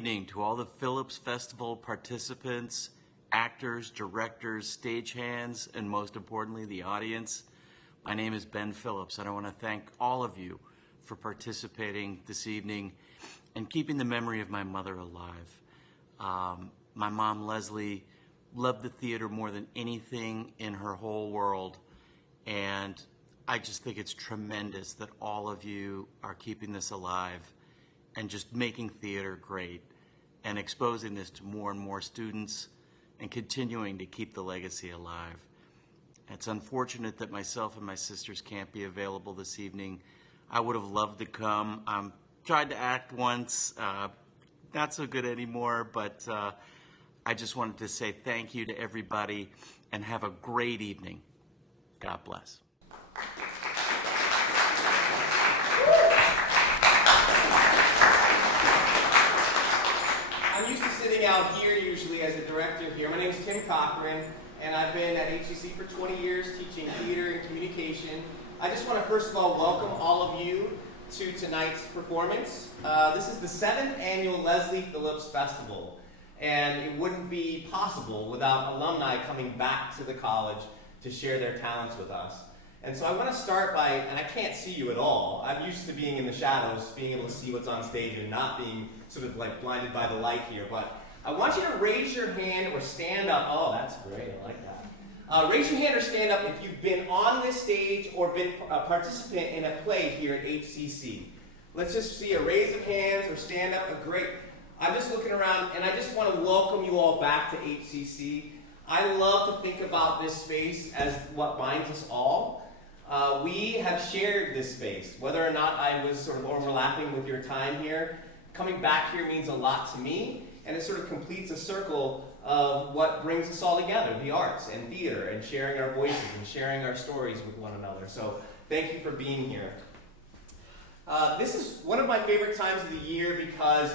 evening to all the Phillips Festival participants, actors, directors, stagehands, and most importantly, the audience. My name is Ben Phillips, and I want to thank all of you for participating this evening and keeping the memory of my mother alive. My mom, Leslie, loved the theater more than anything in her whole world, and I just think it's tremendous that all of you are keeping this alive and just making theater great and exposing this to more and more students and continuing to keep the legacy alive. It's unfortunate that myself and my sisters can't be available this evening. I would have loved to come. Tried to act once, not so good anymore, but I just wanted to say thank you to everybody and have a great evening. God bless. I'm used to sitting out here usually as a director here. My name is Tim Cochran, and I've been at HCC for 20 years teaching theater and communication. I just want to first of all welcome all of you to tonight's performance. This is the 7th annual Leslie Phillips Festival, and it wouldn't be possible without alumni coming back to the college to share their talents with us. And so I want to start by, and I can't see you at all. I'm used to being in the shadows, being able to see what's on stage and not being sort of like blinded by the light here. But I want you to raise your hand or stand up. Oh, that's great. I like that. Raise your hand or stand up if you've been on this stage or been a participant in a play here at HCC. Let's just see a raise of hands or stand up. Great. I'm just looking around, and I just want to welcome you all back to HCC. I love to think about this space as what binds us all. We have shared this space. Whether or not I was sort of overlapping with your time here, coming back here means a lot to me, and it sort of completes a circle of what brings us all together, the arts and theater, and sharing our voices and sharing our stories with one another. So thank you for being here. This is one of my favorite times of the year because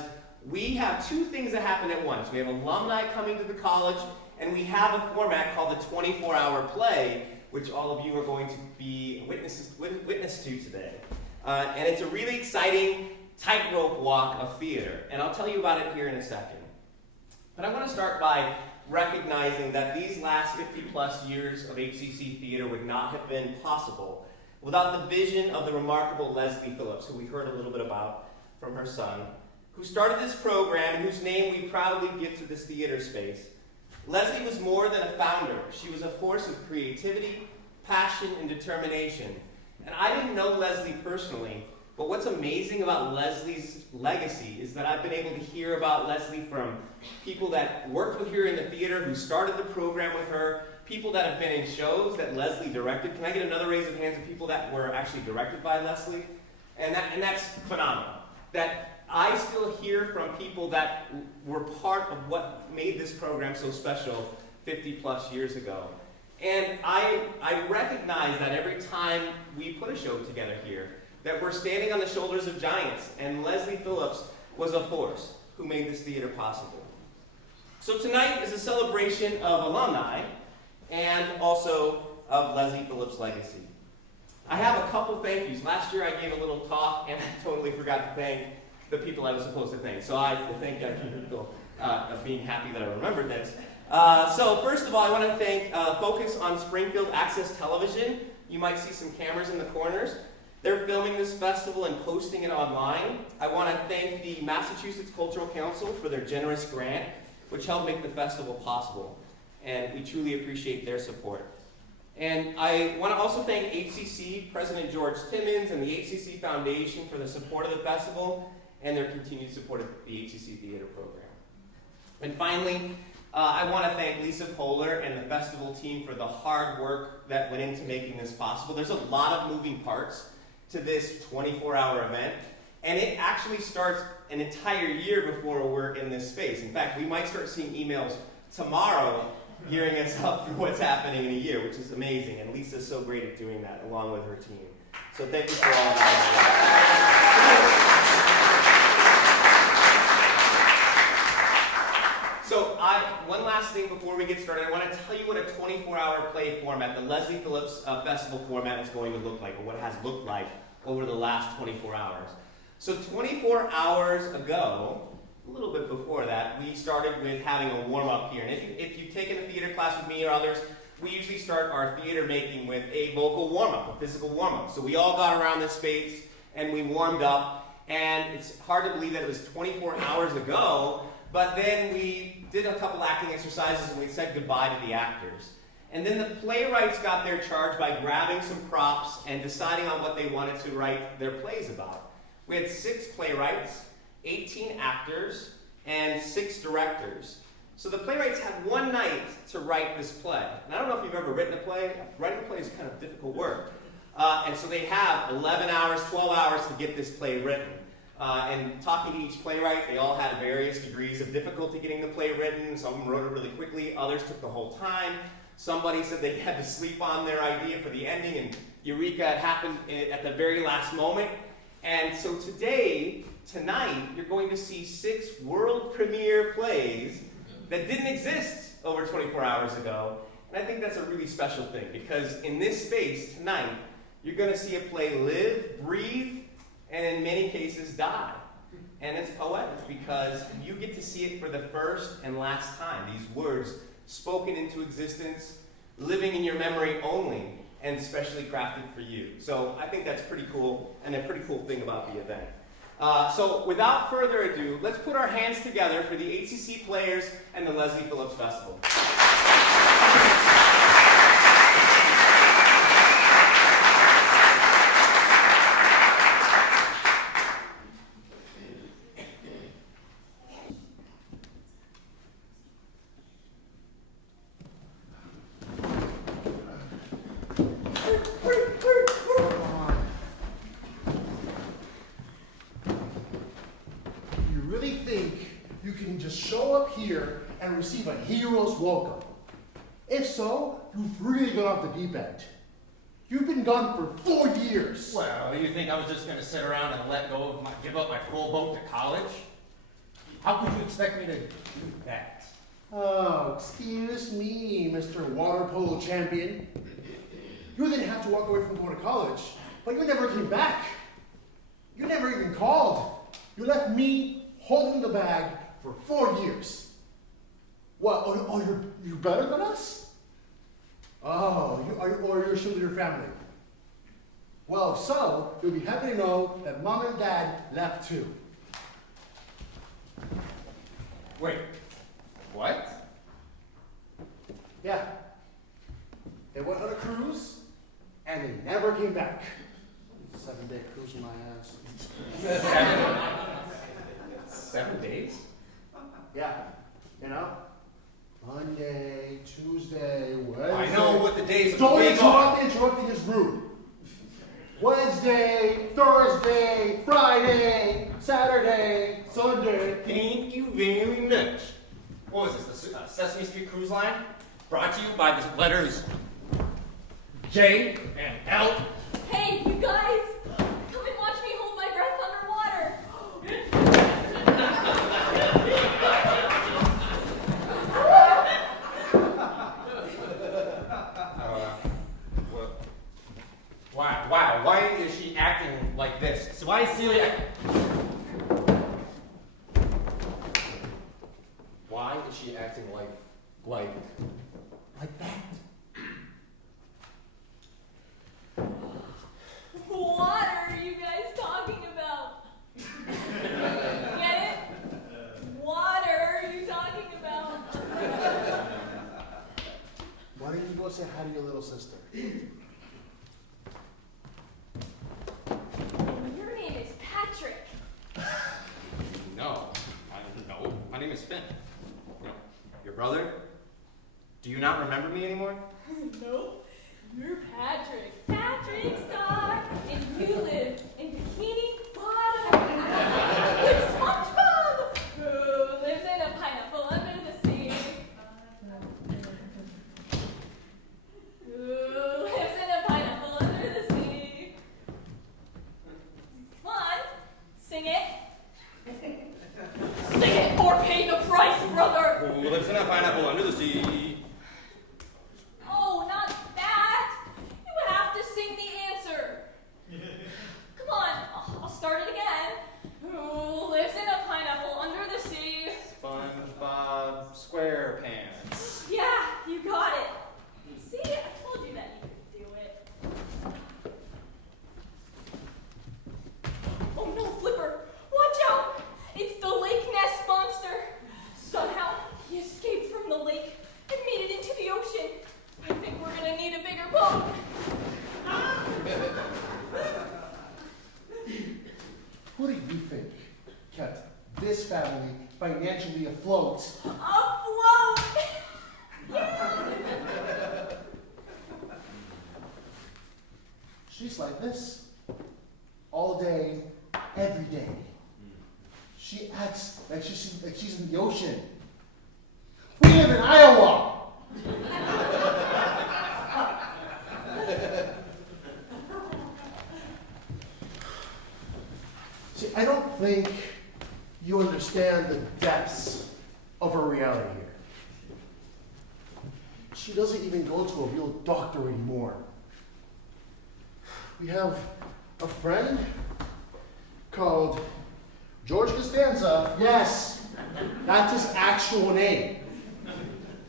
we have two things that happen at once. We have alumni coming to the college, and we have a format called the 24-hour play, which all of you are going to be witness to today. And it's a really exciting tightrope walk of theater, and I'll tell you about it here in a second. But I want to start by recognizing that these last 50-plus years of HCC theater would not have been possible without the vision of the remarkable Leslie Phillips, who we heard a little bit about from her son, who started this program, whose name we proudly give to this theater space. Leslie was more than a founder. She was a force of creativity, passion, and determination. And I didn't know Leslie personally, but what's amazing about Leslie's legacy is that I've been able to hear about Leslie from people that worked with her in the theater, who started the program with her, people that have been in shows that Leslie directed. Can I get another raise of hands of people that were actually directed by Leslie? And that's phenomenal. That I still hear from people that were part of what made this program so special 50 plus years ago. And I recognize that every time we put a show together here, that we're standing on the shoulders of giants, and Leslie Phillips was a force who made this theater possible. So tonight is a celebration of alumni and also of Leslie Phillips' legacy. I have a couple thank yous. Last year I gave a little talk and I totally forgot to thank the people I was supposed to thank. So I thank people of being happy that I remembered this. So first of all, I want to thank Focus on Springfield Access Television. You might see some cameras in the corners. They're filming this festival and posting it online. I want to thank the Massachusetts Cultural Council for their generous grant, which helped make the festival possible. And we truly appreciate their support. And I want to also thank HCC, President George Timmons, and the HCC Foundation for the support of the festival and their continued support of the HCC Theater Program. And finally, I want to thank Lisa Poehler and the festival team for the hard work that went into making this possible. There's a lot of moving parts to this 24-hour event, and it actually starts an entire year before we're in this space. In fact, we might start seeing emails tomorrow gearing us up for what's happening in a year, which is amazing, and Lisa's so great at doing that, along with her team. So thank you for all that. So one last thing before we get started, I want to tell you what a 24-hour play format, the Leslie Phillips Festival format, is going to look like, or what it has looked like over the last 24 hours. So 24 hours ago, a little bit before that, we started with having a warm-up here. And if you've taken a theater class with me or others, we usually start our theater making with a vocal warm-up, a physical warm-up. So we all got around this space and we warmed up, and it's hard to believe that it was 24 hours ago, but then we did a couple acting exercises and we said goodbye to the actors. And then the playwrights got their charge by grabbing some props and deciding on what they wanted to write their plays about. We had 6 playwrights, 18 actors, and 6 directors. So the playwrights had one night to write this play. And I don't know if you've ever written a play. Writing a play is kind of difficult work. And so they have 11 hours, 12 hours to get this play written. And talking to each playwright, they all had various degrees of difficulty getting the play written. Some of them wrote it really quickly, others took the whole time. Somebody said they had to sleep on their idea for the ending, and eureka, it happened at the very last moment. And so tonight, you're going to see 6 world premiere plays that didn't exist over 24 hours ago. And I think that's a really special thing, because in this space tonight, you're going to see a play live, breathe, and in many cases die. And it's poetic because you get to see it for the first and last time. These words spoken into existence, living in your memory only, and specially crafted for you. So I think that's pretty cool, and a pretty cool thing about the event. So without further ado, let's put our hands together for the HCC players and the Leslie Phillips Festival. Here and receive a hero's welcome. If so, you've really gone off the deep end. You've been gone for 4 years. Well, you think I was just going to sit around and give up my full boat to college? How could you expect me to do that? Oh, excuse me, Mr. Water Polo Champion. You didn't have to walk away from going to college, but you never came back. You never even called. You left me holding the bag for 4 years. What? Oh, you're better than us? Oh, you're still with your family. Well, if so, you'll be happy to know that Mom and Dad left too. Wait, what? Yeah. They went on a cruise, and they never came back. 7-day cruise in my ass. 7 days? Yeah, you know? Monday, Tuesday, Wednesday. I know what the days of the Don't week are. interrupting is rude. Wednesday, Thursday, Friday, Saturday, Sunday. Thank you very much. What was this, the Sesame Street Cruise Line? Brought to you by the letters J and L. Hey, you guys! Come and watch me hold my breath underwater! Wow, why is she acting like this? So why is Celia... Why is she acting like that? What are you guys talking about? Get it? Water are you talking about? Why don't you go say hi to your little sister? Your name is Patrick. No. My name is Finn. Your brother? Do you not remember me anymore? Nope. You're Patrick. Patrick Star. And you live in Bikini Bottom. With SpongeBob, who lives in a pineapple under the sea. Who lives in a pineapple under the sea. Come on, sing it. Sing it or pay the price, brother. Who lives in a pineapple under the sea? Oh, not that. You have to sing the answer. Come on, I'll start it again. Who lives in a pineapple under the sea? pants. Yeah, you got it. See, I told you that you could do it. Oh no, Flipper! Watch out! It's the Lake Ness monster. Somehow, he escaped from the lake and made it into the ocean. I think we're gonna need a bigger boat. Who do you think kept this family financially afloat? Afloat! She's like this. All day, every day. She acts like she's in the ocean. We live in Iowa! See, I don't think you understand the depths of her reality here. She doesn't even go to a real doctor anymore. We have a friend called George Costanza. Yes, that's his actual name.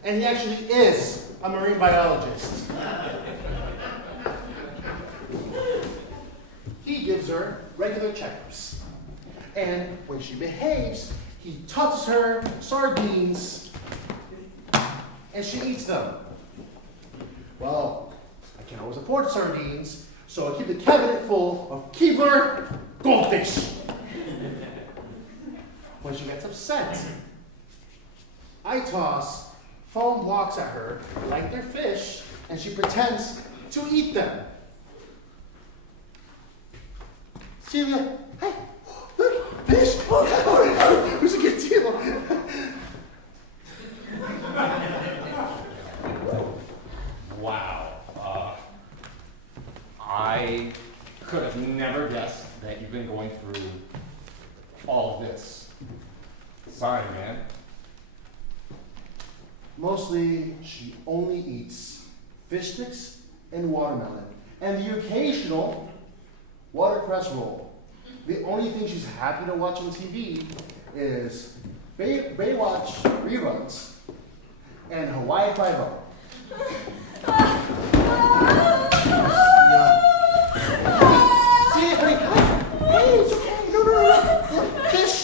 And he actually is a marine biologist. He gives her regular checkups. And when she behaves, he tosses her sardines and she eats them. Well, I can't always afford sardines, so I keep the cabinet full of Keebler goldfish. When she gets upset, I toss foam blocks at her like they're fish, and she pretends to eat them. Celia, hey, look, fish! Oh, it was a good deal. Wow. I could have never guessed that you've been going through all of this. Sorry, man. Mostly, she only eats fish sticks and watermelon, and the occasional watercress roll. The only thing she's happy to watch on TV is Baywatch reruns and Hawaii Five-O. See, hey, it's okay. No. Fish.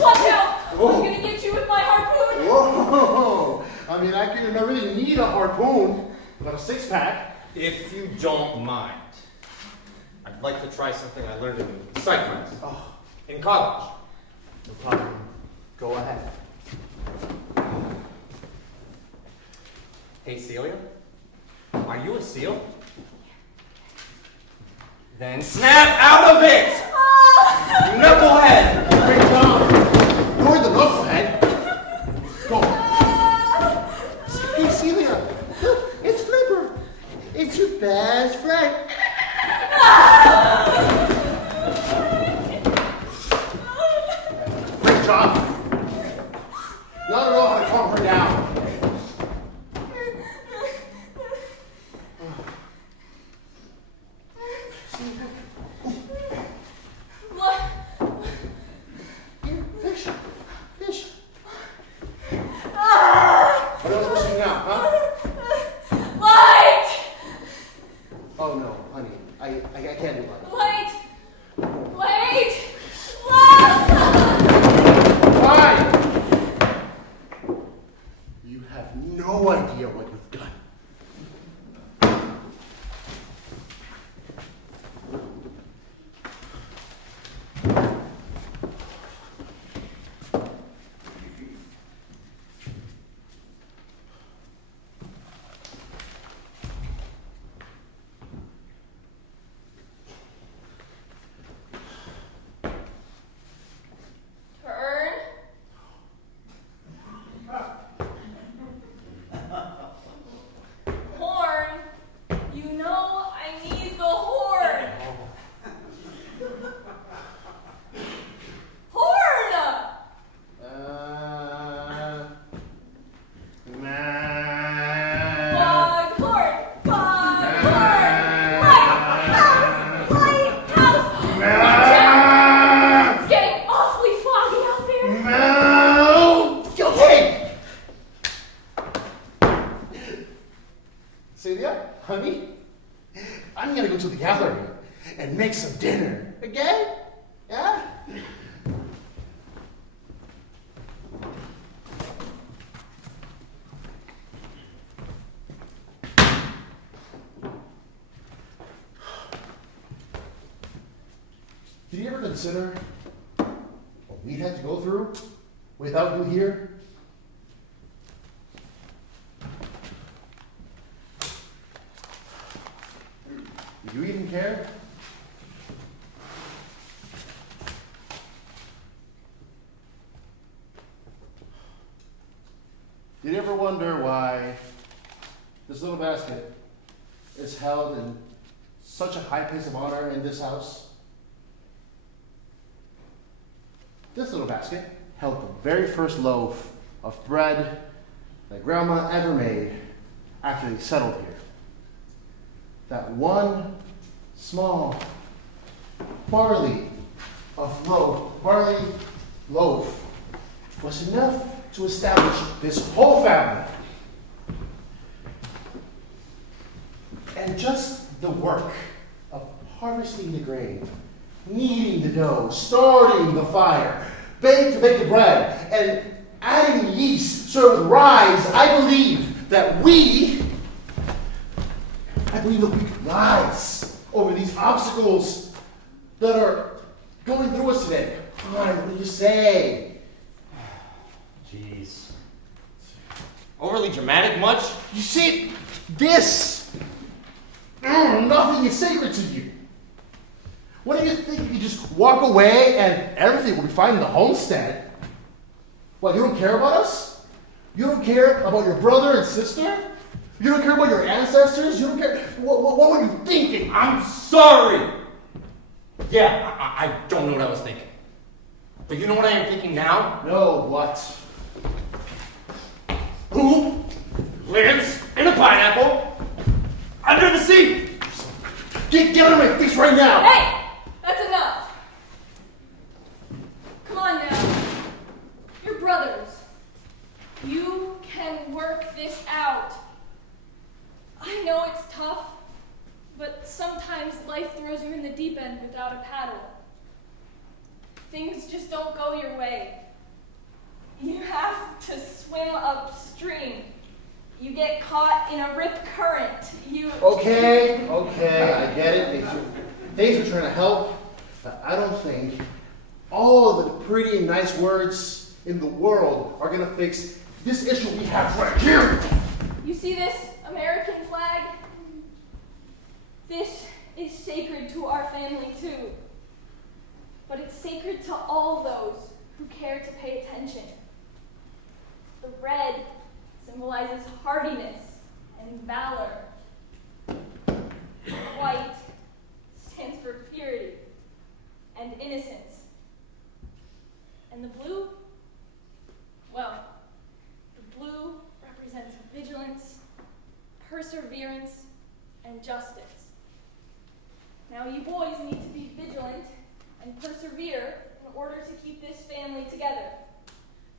Watch out! I'm gonna get you with my harpoon. Whoa! I mean, I don't really need a harpoon, but a six-pack. If you don't mind, I'd like to try something I learned in psych class in college. No problem. Go ahead. Hey, Celia, are you a seal? Then snap out of it! You knucklehead! Great job. You're the knucklehead. Go. Hey, Celia. Look, it's Flipper. It's your best friend. Great job. Now I know how to calm her down. What? Here, fish. What else was she now, huh? Light! Oh no, honey. I can't do that. Light! Light! Why? You have no idea what you've done. Turn. Honey, I'm gonna go to the gallery and make some dinner. Okay? Yeah? Did you ever consider what we've had to go through without you here? Do you even care? Did you ever wonder why this little basket is held in such a high place of honor in this house? This little basket held the very first loaf of bread that Grandma ever made after they settled here. That one small barley loaf was enough to establish this whole family. And just the work of harvesting the grain, kneading the dough, starting the fire, to bake the bread, and adding yeast so it would rise, I believe that we could rise over these obstacles that are going through us today. Come on, what do you say? Jeez. Overly dramatic much? You see, nothing is sacred to you. What do you think if you just walk away and everything will be fine in the homestead? What, you don't care about us? You don't care about your brother and sister? You don't care about your ancestors? You don't care? What were you thinking? I'm sorry! Yeah, I don't know what I was thinking. But you know what I am thinking now? No, what? Who lives in a pineapple under the sea? Get out of my face right now! Hey! That's enough. Come on now. You're brothers. You can work this out. I know it's tough, but sometimes life throws you in the deep end without a paddle. Things just don't go your way. You have to swim upstream. You get caught in a rip current. Okay, I get it. Things are trying to help, but I don't think all of the pretty and nice words in the world are going to fix this issue we have right here. You see this American flag? This is sacred to our family too. But it's sacred to all those who care to pay attention. The red symbolizes hardiness and valor. The white stands for purity and innocence. And the blue? Well, the blue represents vigilance, perseverance, and justice. Now you boys need to be vigilant and persevere in order to keep this family together.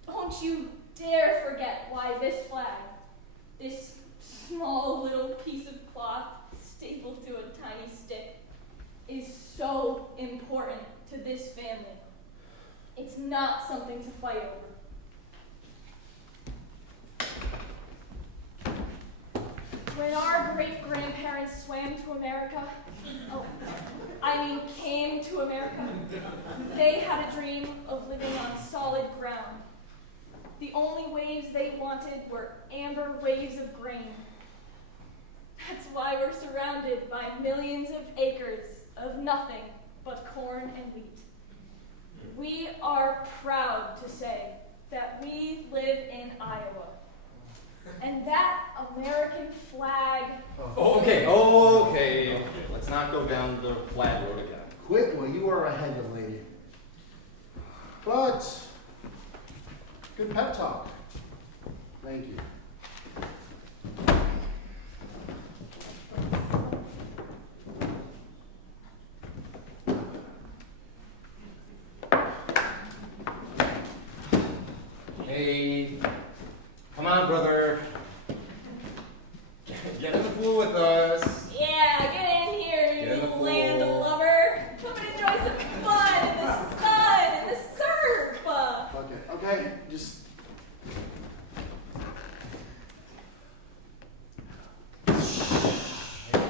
Don't you dare forget why this flag, this small little piece of cloth stapled to a tiny stick, is so important to this family. It's not something to fight over. When our great-grandparents swam to America, came to America, they had a dream of living on solid ground. The only waves they wanted were amber waves of grain. That's why we're surrounded by millions of acres of nothing but corn and wheat. We are proud to say that we live in Iowa. And that American flag... Okay. Let's not go down the flag road again. Quit while you are ahead, young lady. But, good pep talk. Thank you. Hey, come on, brother. Get in the pool with us.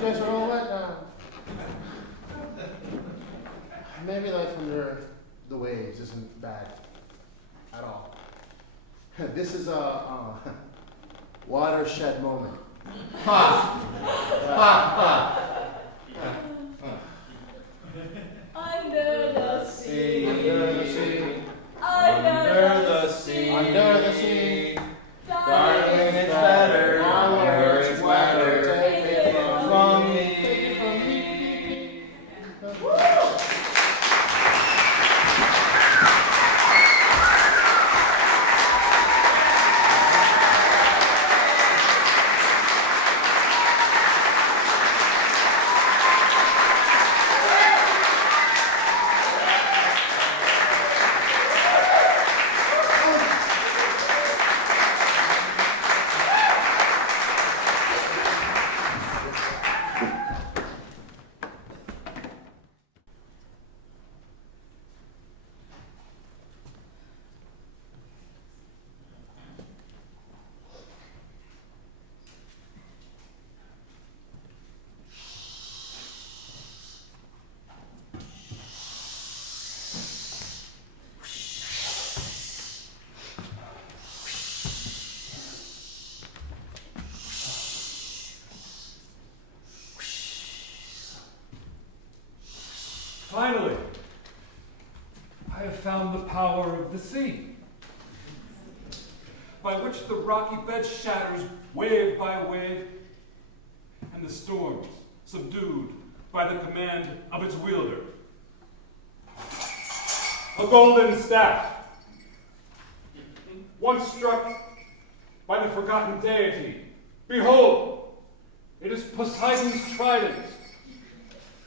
guys are all wet now. Maybe life under the waves isn't bad at all. This is a watershed moment. Ha! Ha! Under the sea. Under the sea. Under the sea. Under the sea. Darling, it's better. Now Where it's wetter. Take it From me. Take it from me. Finally, I have found the power of the sea, by which the rocky bed shatters wave by wave, and the storms subdued by the command of its wielder. A golden staff, once struck by the forgotten deity. Behold, it is Poseidon's trident,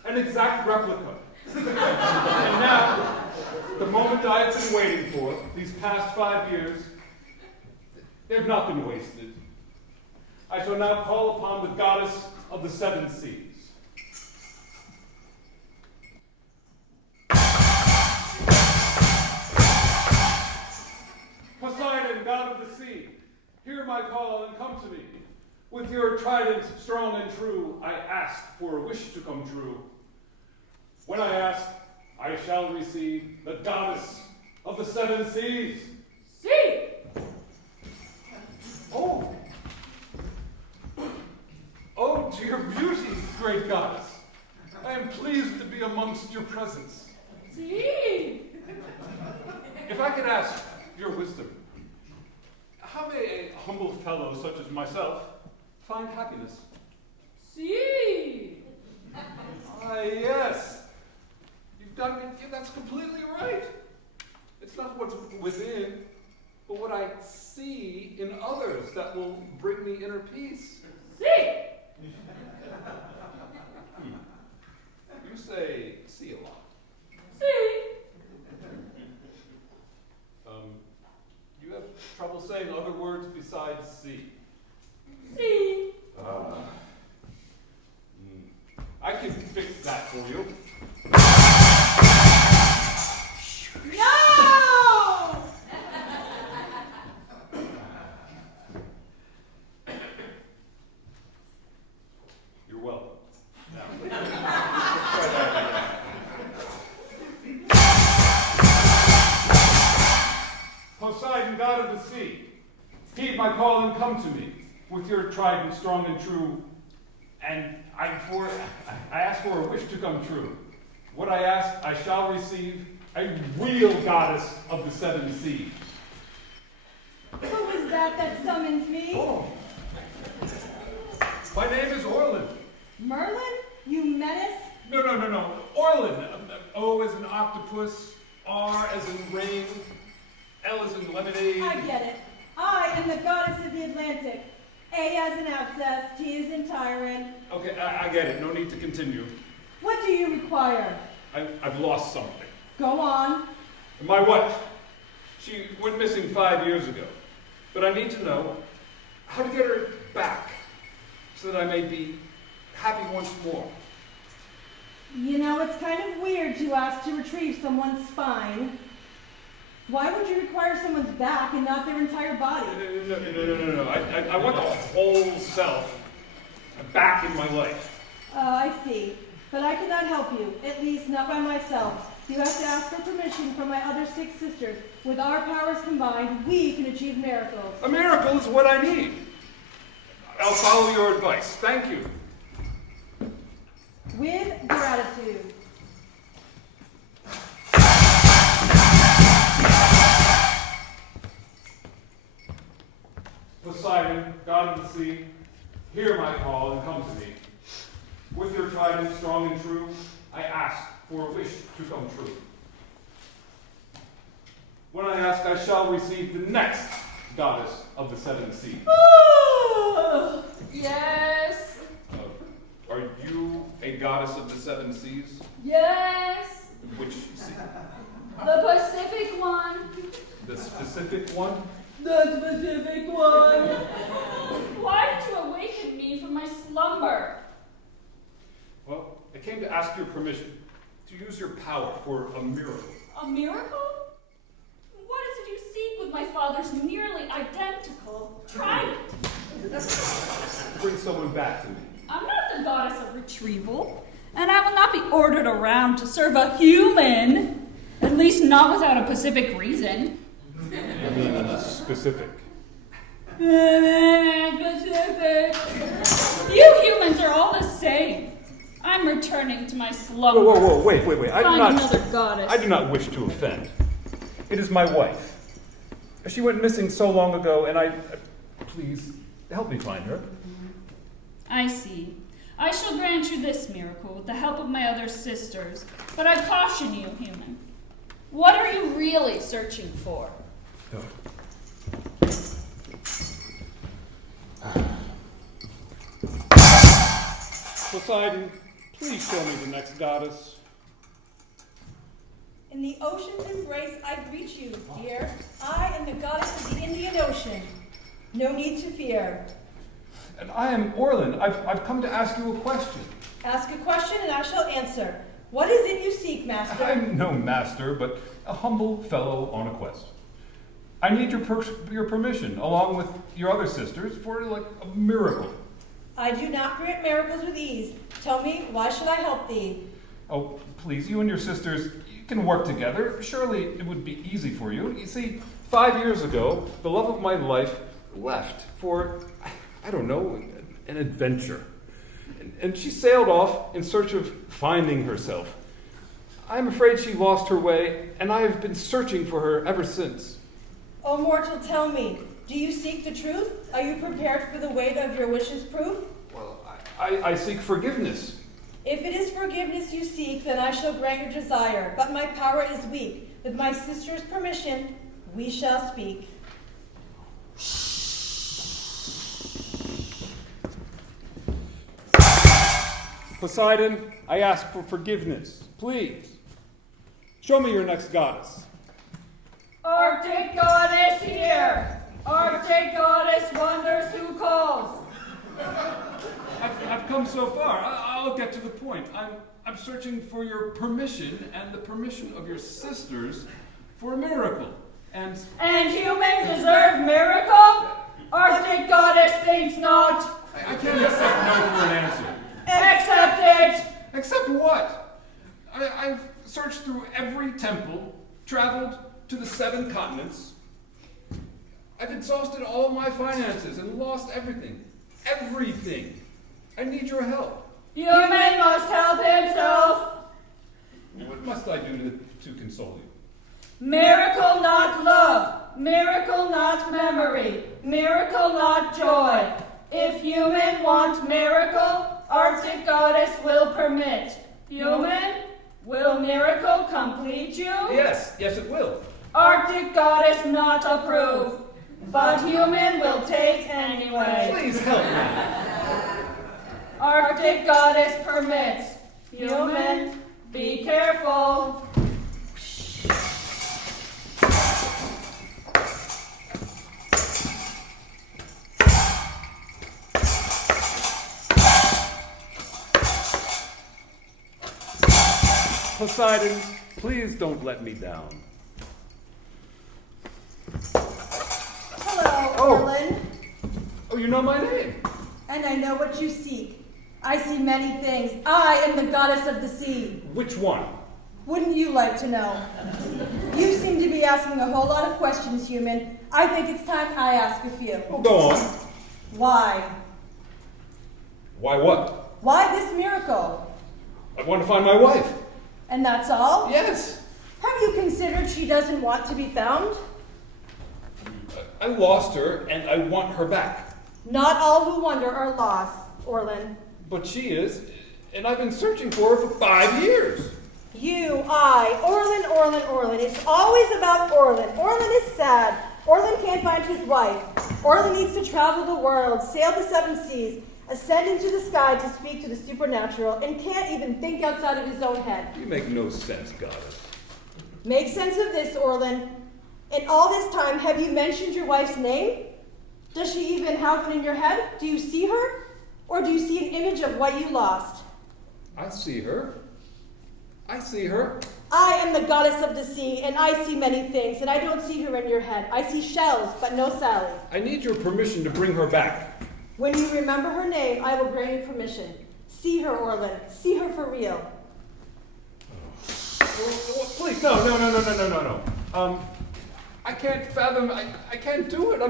an exact replica. And now, the moment I have been waiting for, these past 5 years, they've not been wasted. I shall now call upon the goddess of the 7 seas. Poseidon, god of the sea, hear my call and come to me. With your trident strong and true, I ask for a wish to come true. When I ask, I shall receive the goddess of the 7 seas. Sea! Oh! Oh, to your beauty, great goddess. I am pleased to be amongst your presence. Sea! If I could ask your wisdom, how may a humble fellow such as myself find happiness? Sea! Ah, yes. You've done it. Yeah, that's completely right. It's not what's within, but what I see in others that will bring me inner peace. Sea! You say see a lot. Sea! You have trouble saying other words besides see. Sea! I can fix that for you. No! You're welcome. Poseidon, god of the sea, heed my call and come to me with your trident strong and true. And I ask for a wish to come true. What I ask, I shall receive, a real goddess of the 7 seas. Who is that summons me? Oh. My name is Orlin. Merlin? You menace? No. Orlin. O as in octopus, R as in rain, L as in lemonade. I get it. I am the goddess of the Atlantic. A as in abscess, T as in tyrant. Okay, I get it. No need to continue. What do you require? I've lost something. Go on. My wife. She went missing 5 years ago. But I need to know how to get her back so that I may be happy once more. You know, it's kind of weird to ask to retrieve someone's spine. Why would you require someone's back and not their entire body? No. I want the whole self back in my life. I see. But I cannot help you, at least not by myself. You have to ask for permission from my other 6 sisters. With our powers combined, we can achieve miracles. A miracle is what I need. I'll follow your advice. Thank you. With gratitude. Poseidon, god of the sea, hear my call and come to me. With your trident strong and true, I ask for a wish to come true. When I ask, I shall receive the next goddess of the 7 seas. Oh, yes, Are you a goddess of the 7 seas? yes. Which sea? The Pacific one. The specific one? The specific one. Why did you awaken me from my slumber? Well, I came to ask your permission to use your power for a miracle. A miracle? What is it you seek with my father's nearly identical trident? Bring someone back to me. I'm not the goddess of retrieval, and I will not be ordered around to serve a human, at least not without a specific reason. Specific. Specific. You humans are all the same. I'm returning to my slumber. Whoa, wait. Find another goddess. I do not wish to offend. It is my wife. She went missing so long ago, and please, help me find her. I see. I shall grant you this miracle with the help of my other sisters, but I caution you, human. What are you really searching for? Poseidon, please show me the next goddess. In the ocean's embrace, I greet you, dear. I am the goddess of the Indian Ocean. No need to fear. And I am Orlin. I've come to ask you a question. Ask a question and I shall answer. What is it you seek, master? I'm no master, but a humble fellow on a quest. I need your permission, along with your other sisters, for a miracle. I do not grant miracles with ease. Tell me, why should I help thee? Oh, please, you and your sisters, you can work together. Surely it would be easy for you. You see, 5 years ago, the love of my life left for, I don't know, an adventure. And she sailed off in search of finding herself. I'm afraid she lost her way, and I have been searching for her ever since. O mortal, tell me, do you seek the truth? Are you prepared for the weight of your wishes' proof? Well, I seek forgiveness. If it is forgiveness you seek, then I shall grant your desire, but my power is weak. With my sister's permission, we shall speak. Poseidon, I ask for forgiveness. Please, show me your next goddess. Arctic goddess here! Arctic goddess wonders who calls. I've come so far. I'll get to the point. I'm searching for your permission and the permission of your sisters for a miracle. And humans deserve miracle? Arctic goddess thinks not. I can't accept no for an answer. Accept it! Accept what? I've searched through every temple, traveled to the 7 continents. I've exhausted all my finances and lost everything. Everything. I need your help. Human must help himself. What must I do to console you? Miracle not love. Miracle not memory. Miracle not joy. If human want miracle, Arctic goddess will permit. Human, will miracle complete you? Yes, it will. Arctic goddess not approve, but human will take anyway. Please help me. Arctic goddess permits. Human, be careful. Poseidon, please don't let me down. Hello, Oh. Orlin. Oh, you know my name. And I know what you seek. I see many things. I am the goddess of the sea. Which one? Wouldn't you like to know? You seem to be asking a whole lot of questions, human. I think it's time I ask a few. Oh, go on. Why? Why what? Why this miracle? I want to find my wife. And that's all? Yes. Have you considered she doesn't want to be found? I lost her, and I want her back. Not all who wander are lost, Orlin. But she is, and I've been searching for her for 5 years. You, I, Orlin. It's always about Orlin. Orlin is sad. Orlin can't find his wife. Orlin needs to travel the world, sail the 7 seas, ascend into the sky to speak to the supernatural, and can't even think outside of his own head. You make no sense, goddess. Make sense of this, Orlin. In all this time, have you mentioned your wife's name? Does she even have it in your head? Do you see her? Or do you see an image of what you lost? I see her. I see her. I am the goddess of the sea, and I see many things, and I don't see her in your head. I see shells, but no Sally. I need your permission to bring her back. When you remember her name, I will grant you permission. See her, Orlin. See her for real. Please, no. I can't fathom, I can't do it.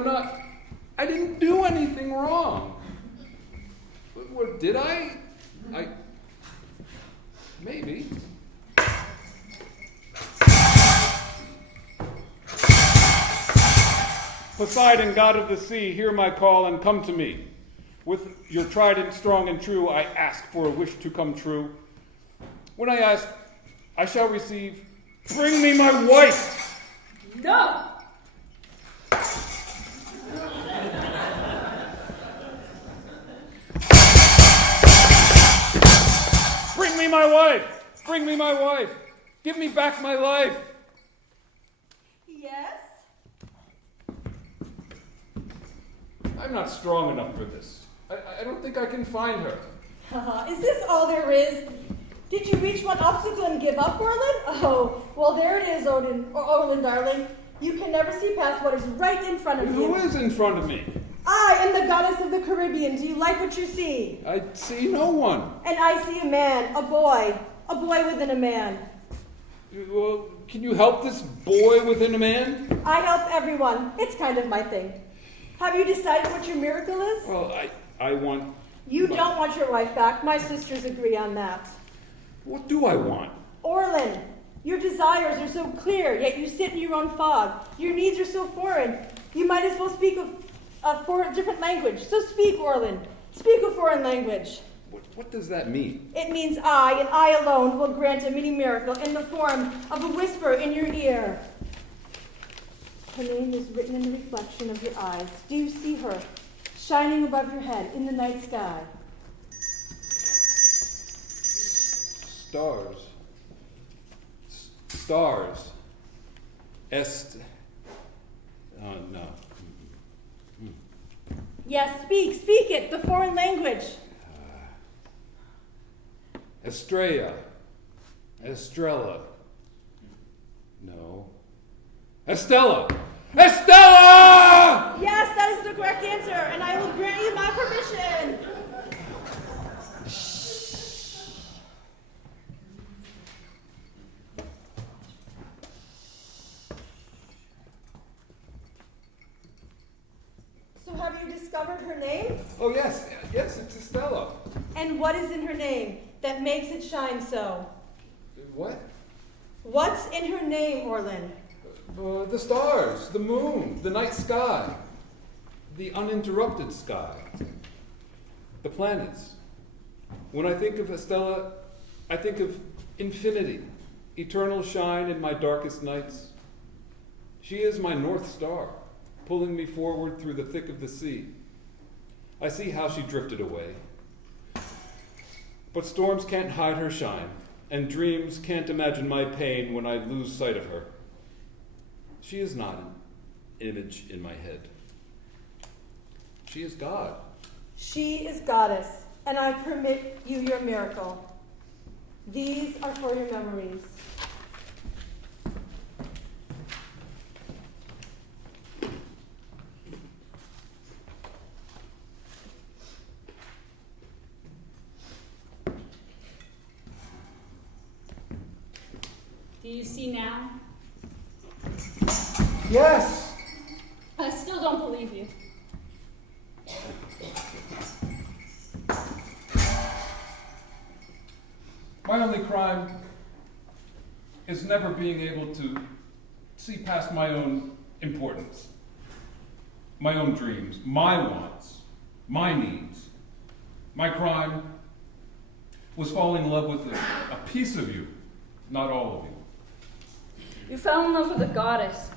I didn't do anything wrong. What did I? Maybe. Poseidon, god of the sea, hear my call and come to me. With your trident strong and true, I ask for a wish to come true. When I ask, I shall receive. Bring me my wife! No! Bring me my wife! Bring me my wife! Give me back my life! Yes? I'm not strong enough for this. I don't think I can find her. Is this all there is? Did you reach one obstacle and give up, Orlin? Oh, well, there it is, Orlin, darling. You can never see past what is right in front of you. Who is in front of me? I am the goddess of the Caribbean. Do you like what you see? I see no one. And I see a man, a boy within a man. Well, can you help this boy within a man? I help everyone. It's kind of my thing. Have you decided what your miracle is? Well, I want... You don't want your wife back. My sisters agree on that. What do I want? Orlin, your desires are so clear, yet you sit in your own fog. Your needs are so foreign. You might as well speak a different language. So speak, Orlin. Speak a foreign language. What does that mean? It means I, and I alone, will grant a mini miracle in the form of a whisper in your ear. Her name is written in the reflection of your eyes. Do you see her, shining above your head in the night sky? Stars. Stars. No. Yes, speak it, the foreign language. Estrella. Estrella. No. Estella! Estella! Yes, that is the correct answer, and I will grant you my permission. So have you discovered her name? Oh, yes, it's Estella. And what is in her name that makes it shine so? What? What's in her name, Orlin? The stars, the moon, the night sky, the uninterrupted sky, the planets. When I think of Estella, I think of infinity, eternal shine in my darkest nights. She is my North Star, pulling me forward through the thick of the sea. I see how she drifted away. But storms can't hide her shine, and dreams can't imagine my pain when I lose sight of her. She is not an image in my head. She is God. She is goddess, and I permit you your miracle. These are for your memories. you see now? Yes. I still don't believe you. My only crime is never being able to see past my own importance, my own dreams, my wants, my needs. My crime was falling in love with a piece of you, not all of you. You fell in love with a goddess,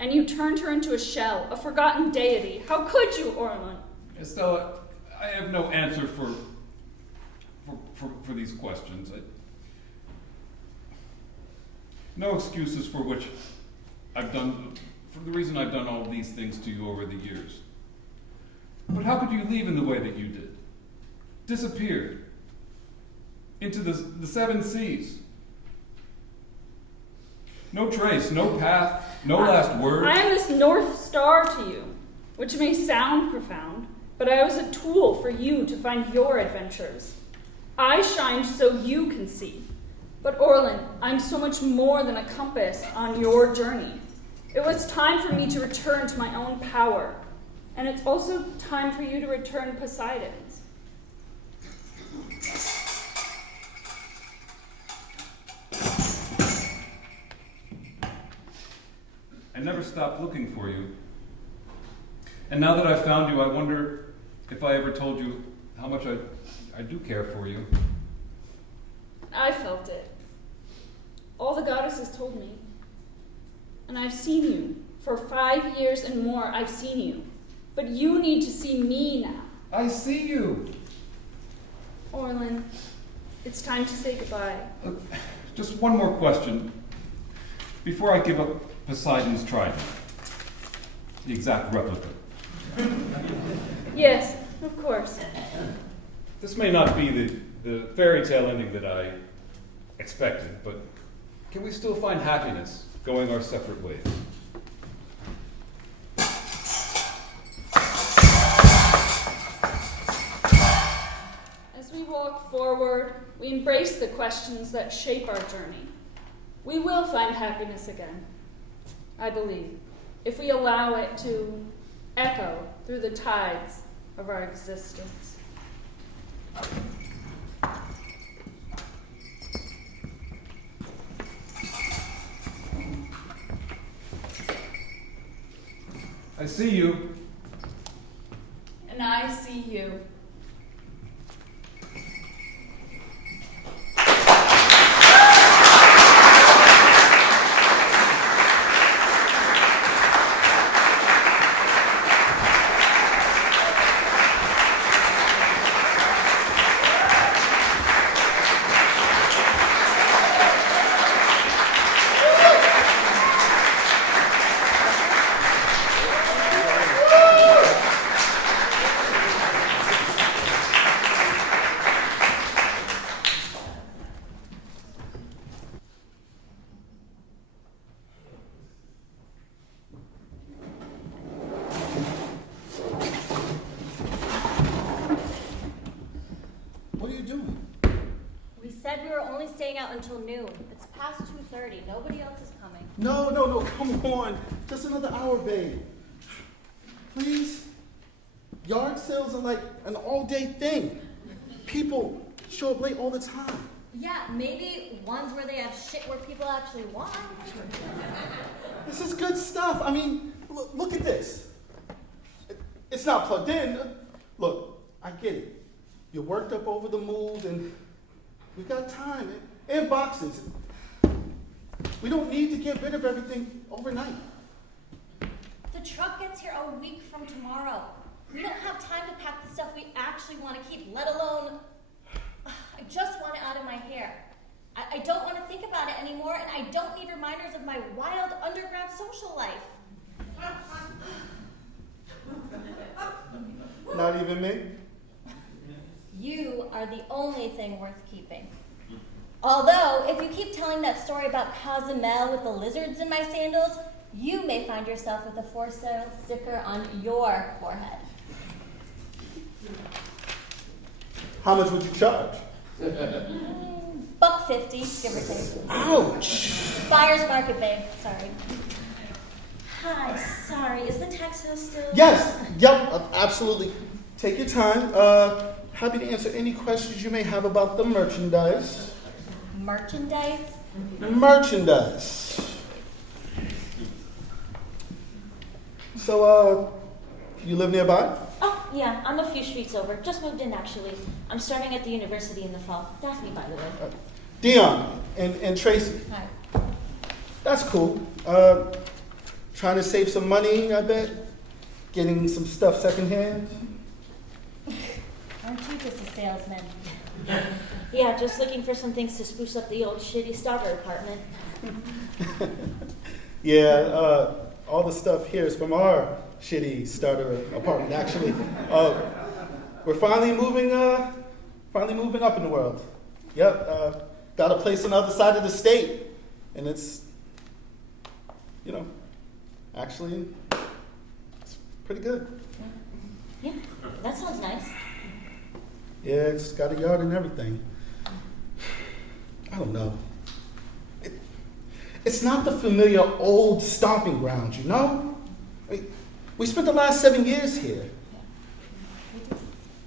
and you turned her into a shell, a forgotten deity. How could you, Orlin? Estella, I have no answer for these questions. No excuses for which I've done, for the reason I've done all these things to you over the years. But how could you leave in the way that you did? Disappeared into the seven seas. No trace, no path, no last word. I am this North Star to you, which may sound profound, but I was a tool for you to find your adventures. I shined so you can see. But Orlin, I'm so much more than a compass on your journey. It was time for me to return to my own power. And it's also time for you to return Poseidon's. I never stopped looking for you. And now that I've found you, I wonder if I ever told you how much I do care for you. I felt it. All the goddesses told me. And I've seen you. For 5 years and more, I've seen you. But you need to see me now. I see you. Orlin, it's time to say goodbye. Just one more question. Before I give up Poseidon's trident, the exact replica. Yes, of course. This may not be the fairy tale ending that I expected, but can we still find happiness going our separate ways? As we walk forward, we embrace the questions that shape our journey. We will find happiness again, I believe, if we allow it to echo through the tides of our existence. I see you. And I see you. What are you doing? We said we were only staying out until noon. It's past 2:30. Nobody else is coming. No, come on. Just another hour, babe. Please? Yard sales are like an all-day thing. People show up late all the time. Yeah, maybe ones where they have shit where people actually want. This is good stuff. I mean, look at this. It's not plugged in. Look, I get it. You're worked up over the move, and we've got time and boxes. We don't need to get rid of everything overnight. The truck gets here a week from tomorrow. We don't have time to pack the stuff we actually want to keep, let alone... I just want it out of my hair. I don't want to think about it anymore, and I don't need reminders of my wild underground social life. Not even me? You are the only thing worth keeping. Although, if you keep telling that story about Cozumel with the lizards in my sandals, you may find yourself with a for sale sticker on your forehead. How much would you charge? $1.50, give or take. Ouch! Buyer's market, babe. Sorry. Hi, sorry. Is the tax sale still? Yes, yep, absolutely. Take your time. Happy to answer any questions you may have about the merchandise. Merchandise? Merchandise. So, you live nearby? Oh, yeah, I'm a few streets over. Just moved in, actually. I'm starting at the university in the fall. Daphne, by the way. Dion and Tracy. Hi. That's cool. Trying to save some money, I bet. Getting some stuff secondhand. Aren't you just a salesman? Yeah, just looking for some things to spruce up the old shitty starter apartment. Yeah, all the stuff here is from our shitty starter apartment, actually. We're finally moving up in the world. Yep, got a place on the other side of the state. And it's, actually, it's pretty good. Yeah, that sounds nice. Yeah, it's got a yard and everything. I don't know. It's not the familiar old stomping grounds, you know? We spent the last 7 years here.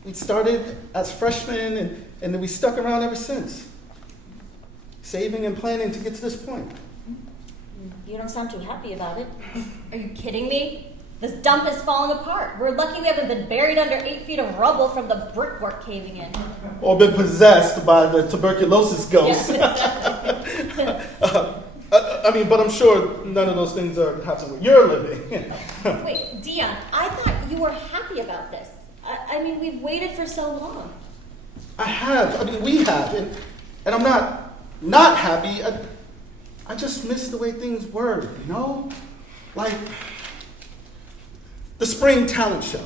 We started as freshmen and then we stuck around ever since. Saving and planning to get to this point. You don't sound too happy about it. Are you kidding me? This dump is falling apart. We're lucky we haven't been buried under 8 feet of rubble from the brickwork caving in. Or been possessed by the tuberculosis ghost. Yeah. But I'm sure none of those things are happening where you're living. Wait, Dion, I thought you were happy about this. I mean, we've waited for so long. I have. We have. And I'm not happy. I just miss the way things were, you know? Like the spring talent show,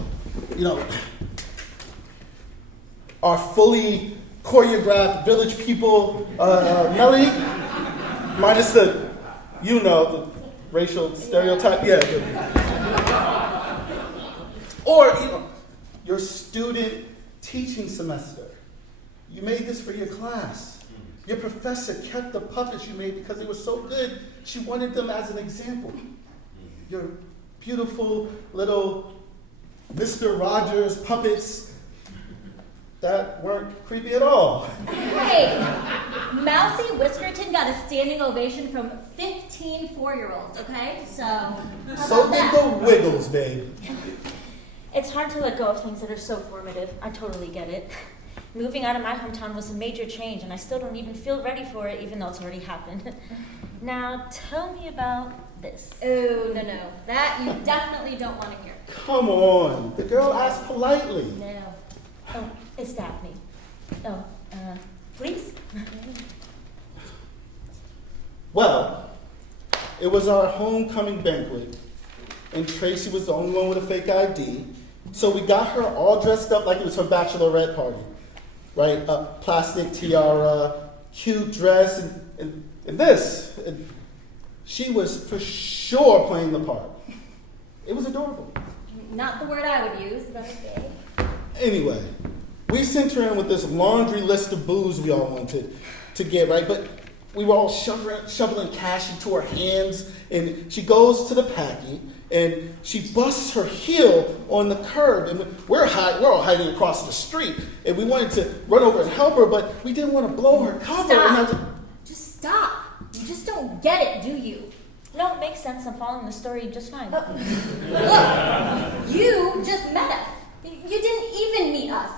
our fully choreographed Village People melody, minus the racial stereotype. Yeah. Or, your student teaching semester. You made this for your class. Your professor kept the puppets you made because they were so good, she wanted them as an example. Your beautiful little Mr. Rogers puppets that weren't creepy at all. Hey, Mousy Whiskerton got a standing ovation from 15 4-year-olds, okay? So, how So about did that? the Wiggles, babe. It's hard to let go of things that are so formative. I totally get it. Moving out of my hometown was a major change, and I still don't even feel ready for it, even though it's already happened. Now, tell me about this. Oh, no. That you definitely don't want to hear. Come on. The girl asked politely. No. Oh, it's Daphne. Oh, please? Well, it was our homecoming banquet, and Tracy was the only one with a fake ID, so we got her all dressed up like it was her bachelorette party, right? A plastic tiara, cute dress, and this. And she was for sure playing the part. It was adorable. Not the word I would use, but okay. Anyway, we sent her in with this laundry list of booze we all wanted to get, right? But we were all shoveling cash into her hands, and she goes to the packing, and she busts her heel on the curb, and we're all hiding across the street, and we wanted to run over and help her, but we didn't want to blow her cover. Stop. Just stop. You just don't get it, do you? No, it makes sense. I'm following the story just fine. Look, you just met us. You didn't even meet us.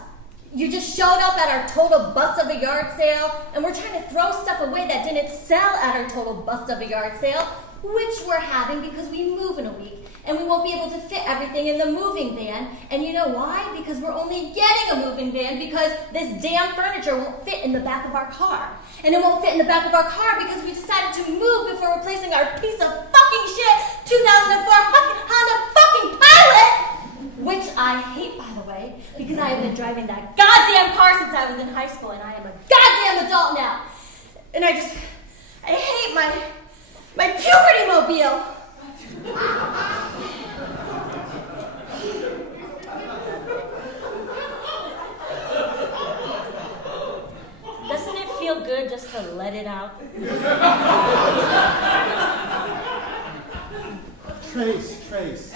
You just showed up at our total bust of a yard sale, and we're trying to throw stuff away that didn't sell at our total bust of a yard sale, which we're having because we move in a week, and we won't be able to fit everything in the moving van. And you know why? Because we're only getting a moving van because this damn furniture won't fit in the back of our car. And it won't fit in the back of our car because we decided to move before replacing our piece of fucking shit 2004 Honda fucking Pilot! Which I hate, by the way, because I have been driving that goddamn car since I was in high school, and I am a goddamn adult now. And I hate my puberty mobile. Doesn't it feel good good just to let it out? Trace.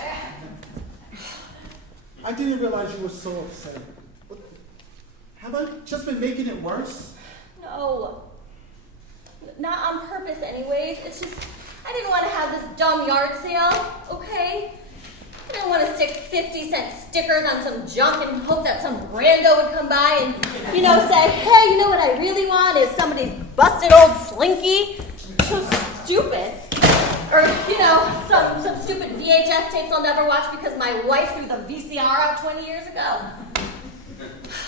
I didn't realize you were so upset. Have I just been making it worse? No. Not on purpose anyways. It's just, I didn't want to have this dumb yard sale, okay? I didn't want to stick 50-cent stickers on some junk and hope that some rando would come by and, say, hey, you know what I really want is somebody's busted old slinky. So stupid. Or, some stupid VHS tapes I'll never watch because my wife threw the VCR out 20 years ago.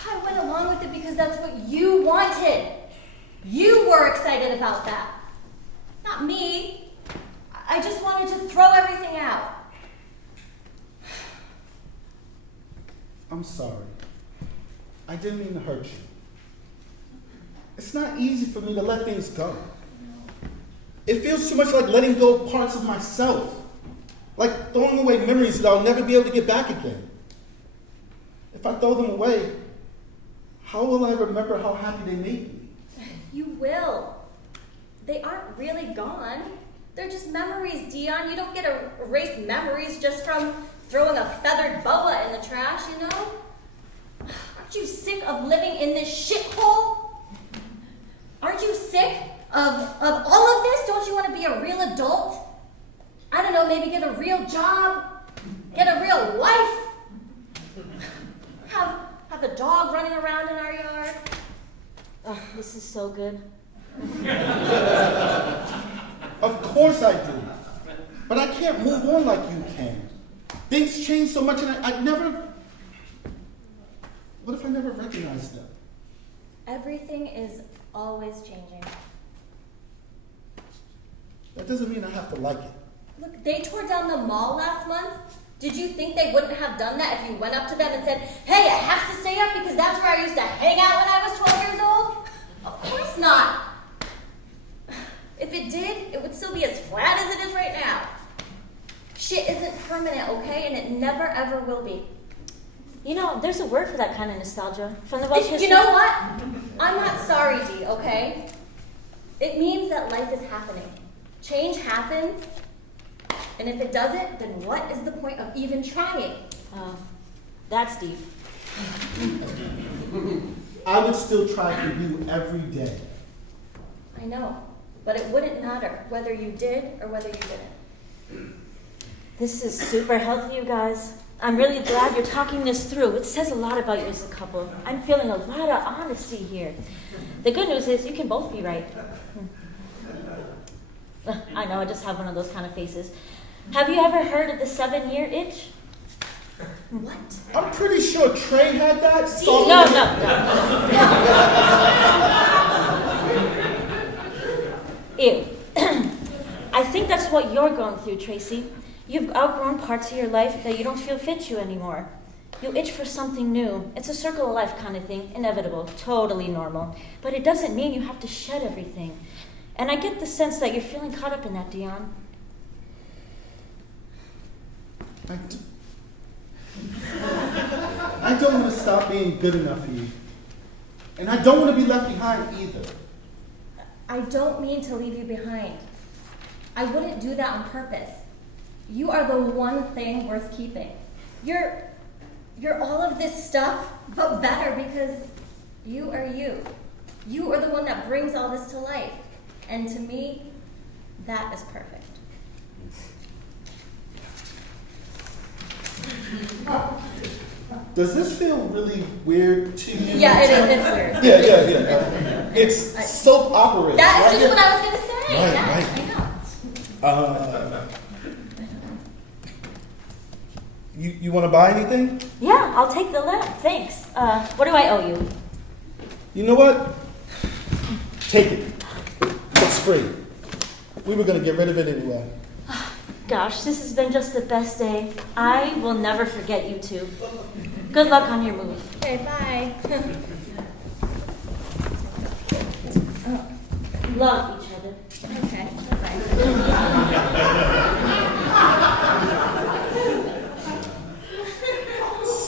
I went along with it because that's what you wanted. You were excited about that. Not me. I just wanted to throw everything out. I'm sorry. I didn't mean to hurt you. It's not easy for me to let things go. It feels too much like letting go of parts of myself. Like throwing away memories that I'll never be able to get back again. If I throw them away, how will I remember how happy they made me? You will. They aren't really gone. They're just memories, Dion. You don't get to erase memories just from throwing a feathered boa in the trash, Aren't you sick of living in this shithole? Aren't you sick of all of this? Don't you want to be a real adult? I don't know, maybe get a real job, get a real life, have a dog running around in our yard. Oh, this is so good. Of course I do. But I can't move on like you can. Things change so much and I never... What if I never recognized them? Everything is always changing. That doesn't mean I have to like it. Look, they tore down the mall last month. Did you think they wouldn't have done that if you went up to them and said, hey, it has to stay up because that's where I used to hang out when I was 12 years old? Of course not. If it did, it would still be as flat as it is right now. Shit isn't permanent, okay? And it never ever will be. There's a word for that kind of nostalgia. From the Welsh history. You know what? I'm not sorry, Dee, okay? It means that life is happening. Change happens. And if it doesn't, then what is the point of even trying? That's deep. I would still try for you every day. I know, but it wouldn't matter whether you did or whether you didn't. This is super healthy, you guys. I'm really glad you're talking this through. It says a lot about you as a couple. I'm feeling a lot of honesty here. The good news is you can both be right. I know, I just have one of those kind of faces. Have you ever heard of the 7-year itch? What? I'm pretty sure Trey had that. So No. Ew. I think that's what you're going through, Tracy. You've outgrown parts of your life that you don't feel fit you anymore. You itch for something new. It's a circle of life kind of thing, inevitable, totally normal. But it doesn't mean you have to shed everything. And I get the sense that you're feeling caught up in that, Dion. I don't want to stop being good enough for you. And I don't want to be left behind either. I don't mean to leave you behind. I wouldn't do that on purpose. You are the one thing worth keeping. You're all of this stuff, but better because you are you. You are the one that brings all this to life. And to me, that is perfect. Does this feel really weird to you? Yeah, it's weird. Yeah. It's soap opera. That is just what I was going to say. Right, Yeah, right. I know. You want to buy anything? Yeah, I'll take the lap. Thanks. What do I owe you? You know what? Take it. It's free. We were going to get rid of it anyway. Gosh, this has been just the best day. I will never forget you two. Good luck on your move. Okay, bye. Love each other. Okay, bye.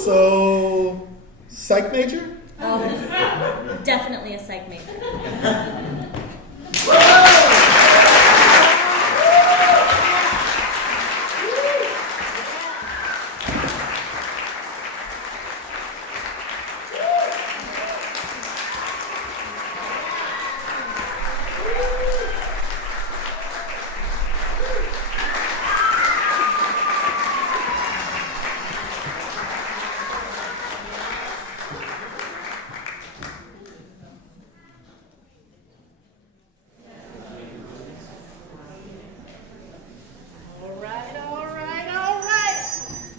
So, psych major? Oh, definitely a psych major.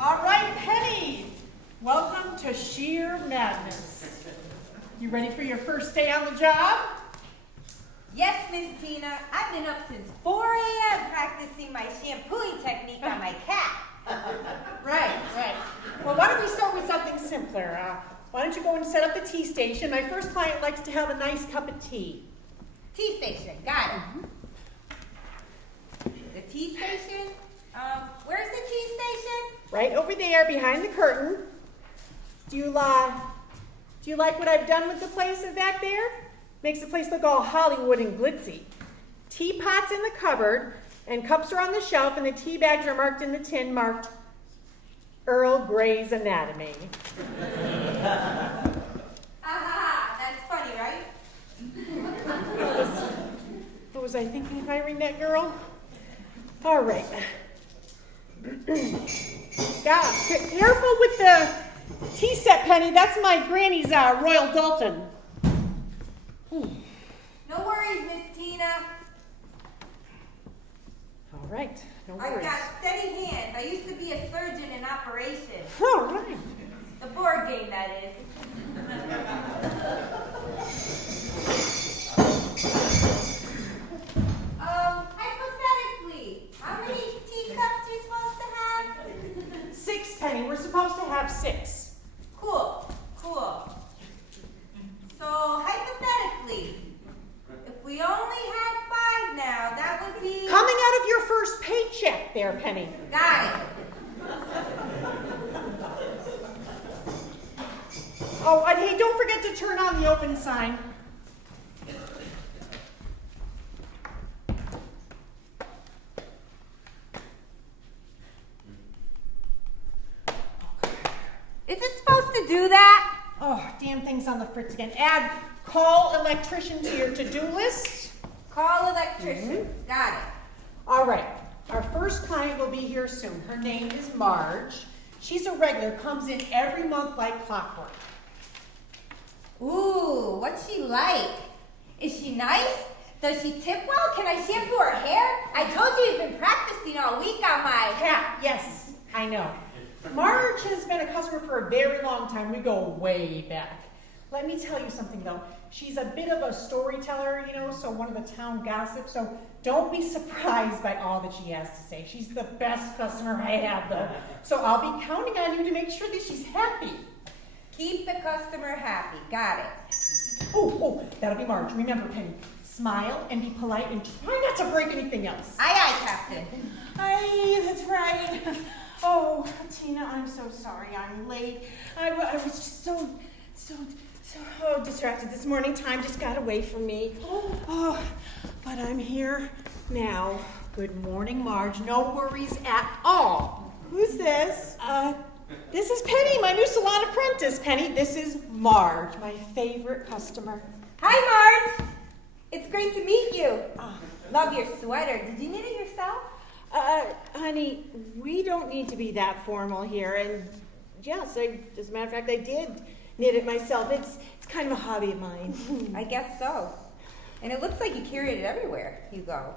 All right, Penny. Welcome to Sheer Madness. You ready for your first day on the job? Yes, Miss Tina. I've been up since 4 a.m. practicing my shampooing technique on my cat. Right. Well, why don't we start with something simpler? Why don't you go and set up the tea station? My first client likes to have a nice cup of tea. Tea station. Got it. The tea station? Where's the tea station? Right over there behind the curtain. Do you like what I've done with the place back there? Makes the place look all Hollywood and glitzy. Teapots in the cupboard, and cups are on the shelf, and the tea bags are marked in the tin marked Earl Grey's Anatomy. Aha, that's funny, right? What was I thinking of hiring that girl? All right. Careful with the tea set, Penny. That's my granny's Royal Dalton. No worries, Miss Tina. All right, no I've worries. got steady hands. I used to be a surgeon in operations. All right. The board game, that is. Hypothetically, how many teacups you supposed to have? 6, Penny. We're supposed to have 6. Cool. So, hypothetically, if we only had 5 now, that would be... Coming out of your first paycheck there, Penny. Got it. Oh, and hey, don't forget to turn on the open sign. Is it supposed to do that? Oh, damn thing's on the fritz again. Add call electrician to your to-do list. Call electrician. Got it. All right. Our first client will be here soon. Her name is Marge. She's a regular, comes in every month like clockwork. Ooh, what's she like? Is she nice? Does she tip well? Can I shampoo her hair? I told you you've been practicing all week on my... Cat, yes, I know. Marge has been a customer for a very long time. We go way back. Let me tell you something, though. She's a bit of a storyteller, so one of the town gossips, so don't be surprised by all that she has to say. She's the best customer I have, though. So I'll be counting on you to make sure that she's happy. Keep the customer happy. Got it. Oh, that'll be Marge. Remember, Penny, smile and be polite and try not to break anything else. Aye, Captain. Aye, that's right. Oh, Tina, I'm so sorry I'm late. I was just so distracted this morning. Time just got away from me. Oh, but I'm here now. Good morning, Marge. No worries at all. Who's this? This is Penny, my new salon apprentice. Penny, this is Marge, my favorite customer. Hi, Marge. It's great to meet you. Love your sweater. Did you knit it yourself? Honey, we don't need to be that formal here. And yes, as a matter of fact, I did knit it myself. It's kind of a hobby of mine. I guess so. And it looks like you carried it everywhere you go.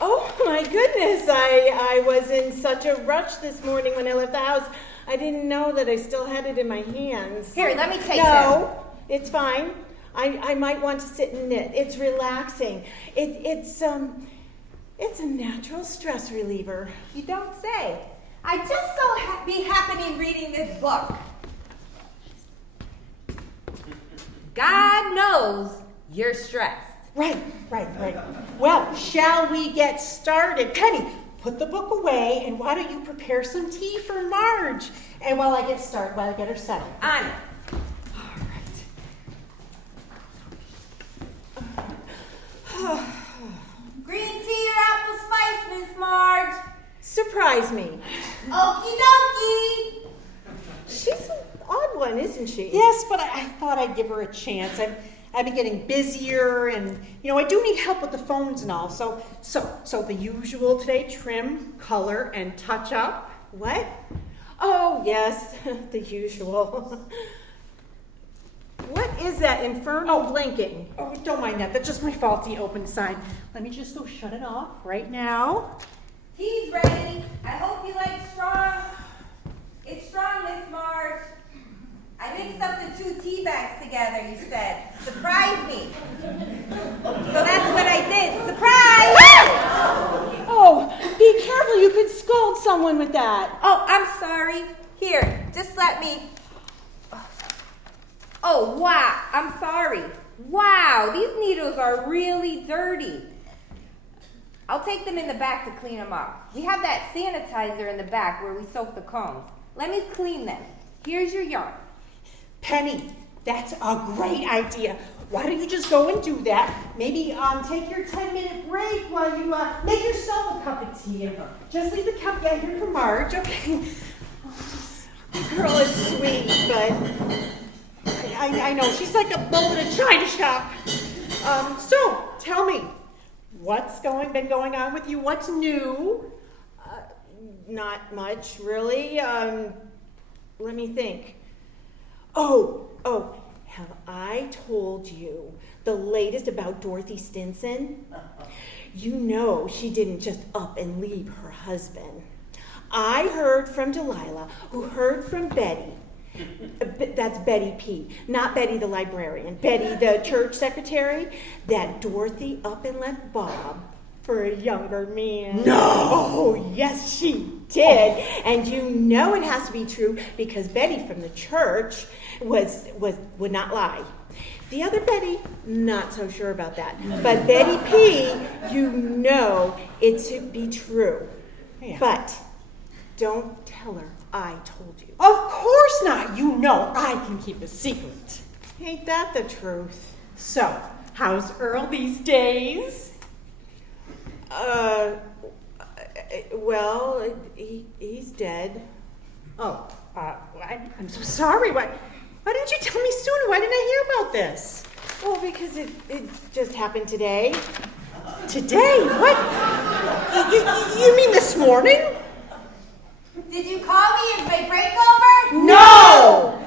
Oh my goodness, I was in such a rush this morning when I left the house. I didn't know that I still had it in my hands. Here, let me take it. No, it's fine. I might want to sit and knit. It's relaxing. It's a natural stress reliever. You don't say. I just so be happening reading this book. God knows you're stressed. Right. Well, shall we get started? Penny, put the book away, and why don't you prepare some tea for Marge? And while I get her settled. On it. Marge. Surprise me. Okie dokie. She's an odd one, isn't she? Yes, but I thought I'd give her a chance. I've been getting busier, and I do need help with the phones and all. So the usual today: trim, color, and touch up. What? Oh, yes, the usual. What is that infernal blinking? Oh, don't mind that. That's just my faulty open sign. Let me just go shut it off right now. Tea's ready. I hope you like strong. It's strong, Miss Marge. I mixed up the 2 tea bags together, you said. Surprise me. So that's what I did. Surprise! Oh, be careful. You could scald someone with that. Oh, I'm sorry. Here, just let me. Oh, wow. I'm sorry. Wow, these needles are really dirty. I'll take them in the back to clean them up. We have that sanitizer in the back where we soak the combs. Let me clean them. Here's your yarn. Penny, that's a great idea. Why don't you just go and do that? Maybe take your 10-minute break while you make yourself a cup of tea. And just leave the cup here for Marge, okay? The girl is sweet, but I know, she's like a bull in a china shop. So, tell me, what's been going on with you? What's new? not much, really. Let me think. Oh, have I told you the latest about Dorothy Stinson? You know she didn't just up and leave her husband. I heard from Delilah, who heard from Betty. That's Betty P., not Betty the librarian, Betty the church secretary, that Dorothy up and left Bob for a younger man. No! Oh, yes, she did. And you know it has to be true because Betty from the church would not lie. The other Betty, not so sure about that. But Betty P., you know it to be true. Yeah. But don't tell her I told you. Of course not. You know I can keep a secret. Ain't that the truth? So, how's Earl these days? Well, he's dead. Oh, I'm so sorry. Why didn't you tell me sooner? Why didn't I hear about this? Well, because it just happened today. Today? What? You mean this morning? Did you call me? Is my break over? No!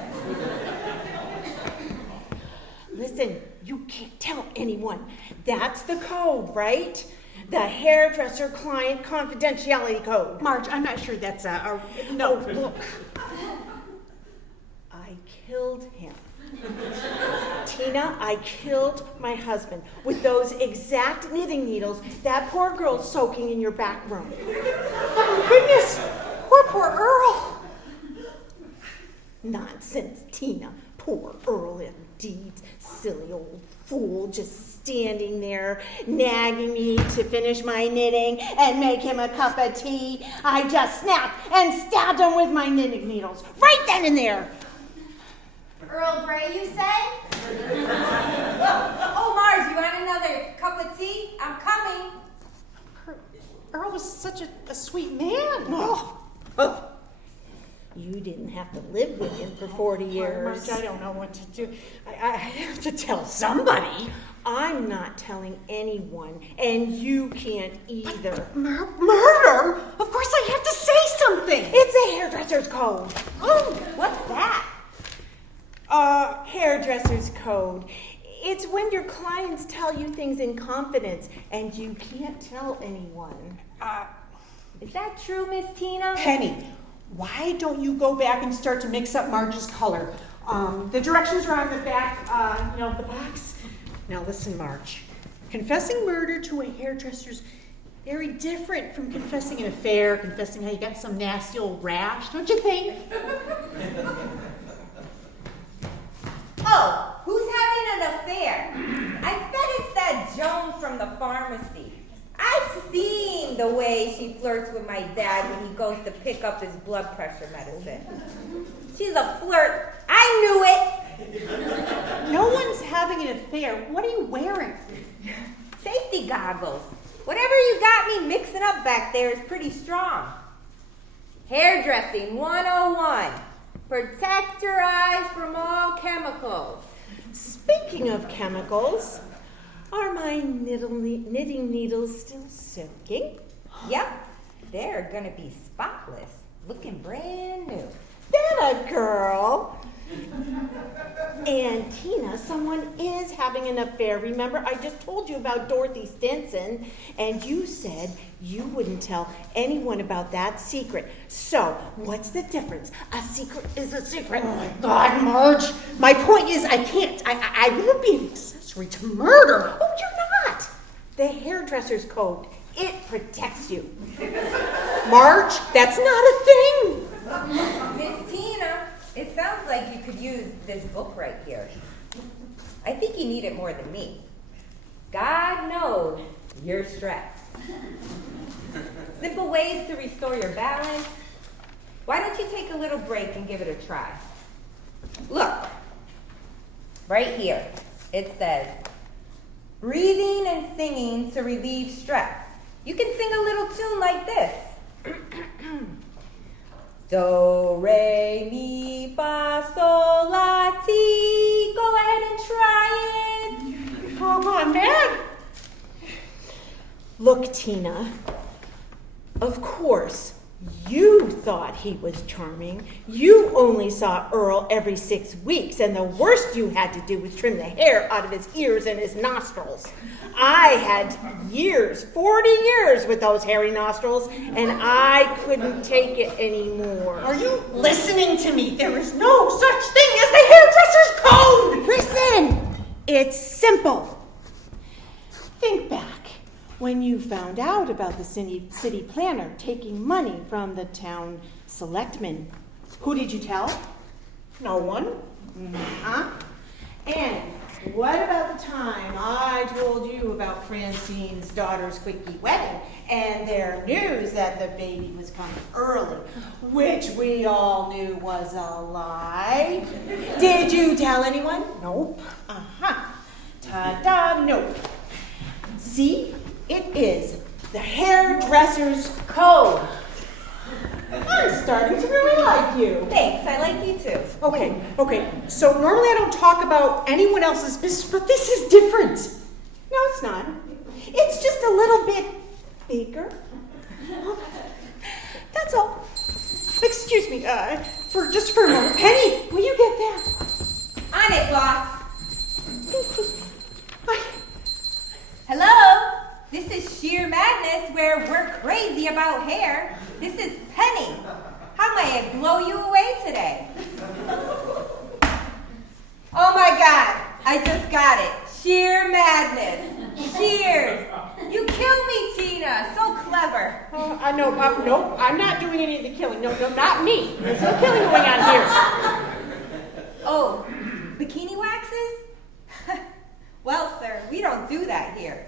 Listen, you can't tell anyone. That's the code, right? The hairdresser client confidentiality code. Marge, I'm not sure that's no. Oh, look. I killed him. Tina, I killed my husband with those exact knitting needles that poor girl's soaking in your back room. Oh, goodness. Poor Earl. Nonsense, Tina. Poor Earl indeed. Silly old fool, just standing there nagging me to finish my knitting and make him a cup of tea. I just snapped and stabbed him with my knitting needles right then and there. Earl Grey, you say? Oh, Marge, you want another cup of tea? I'm coming. Earl was such a sweet man. Oh. You didn't have to live with him for 40 years. Marge, I don't know what to do. I have to tell somebody. I'm not telling anyone, and you can't either. Murder? Of course I have to say something. It's a hairdresser's code. Oh, what's that? Hairdresser's code. It's when your clients tell you things in confidence, and you can't tell anyone. Is that true, Miss Tina? Penny, why don't you go back and start to mix up Marge's color? The directions are on the back, of the box. Now listen, Marge. Confessing murder to a hairdresser's very different from confessing an affair, confessing how you got some nasty old rash, don't you think? Oh, who's having an affair? I bet it's that Joan from the pharmacy. I've seen the way she flirts with my dad when he goes to pick up his blood pressure medicine. She's a flirt. I knew it. No one's having an affair. What are you wearing? Safety goggles. Whatever you got me mixing up back there is pretty strong. Hairdressing 101. Protect your eyes from all chemicals. Speaking of chemicals, are my knitting needles still soaking? Yep, they're gonna be spotless, looking brand new. That a girl. And Tina, someone is having an affair. Remember, I just told you about Dorothy Stinson, and you said you wouldn't tell anyone about that secret. So, what's the difference? A secret is a secret. Oh my God, Marge. My point is, I can't. I won't be an accessory to murder. Oh, you're not. The hairdresser's code. It protects you. Marge, that's not a thing. Miss Tina, it sounds like you could use this book right here. I think you need it more than me. God knows you're stressed. Simple ways to restore your balance. Why don't you take a little break and give it a try? Look, right here, it says, breathing and singing to relieve stress. You can sing a little tune like this. Do, re, mi, fa, sol, la, ti. Go ahead and try it. Come on, man. Look, Tina, of course, you thought he was charming. You only saw Earl every 6 weeks, and the worst you had to do was trim the hair out of his ears and his nostrils. I had years, 40 years with those hairy nostrils, and I couldn't take it anymore. Are you listening to me? There is no such thing as the hairdresser's code! Listen, it's simple. Think back when you found out about the city planner taking money from the town selectmen. Who did you tell? No one. Huh? And what about the time I told you about Francine's daughter's quickie wedding and their news that the baby was coming early, which we all knew was a lie? Did you tell anyone? Nope. Uh-huh. Ta-da, nope. See? It is the hairdresser's code. I'm starting to really like you. Thanks, I like you too. Okay. So normally I don't talk about anyone else's business, but this is different. No, it's not. It's just a little bit bigger. That's all. Excuse me, just for a moment. Penny, will you get that? On it, boss. Hello? This is Sheer Madness, where we're crazy about hair. This is Penny. How may I blow you away today? Oh my God, I just got it. Sheer Madness. Cheers. You kill me, Tina. So clever. Nope, I'm not doing any of the killing. No, not me. There's no killing going on here. Oh, bikini waxes? Well, sir, we don't do that here.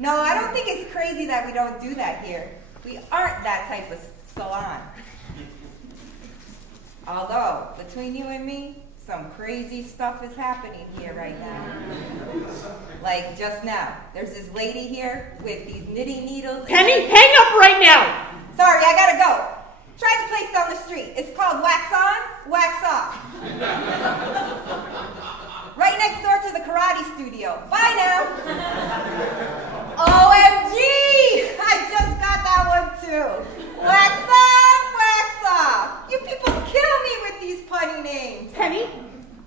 No, I don't think it's crazy that we don't do that here. We aren't that type of salon. Although, between you and me, some crazy stuff is happening here right now. Like just now, there's this lady here with these knitting needles. Penny, hang up right now! Sorry, I gotta go. Try the place down the street. It's called Wax On, Wax Off. Right next door to the karate studio. Bye now. OMG! I just got that one too. Wax on, wax off. You people kill me with these punny names. Penny,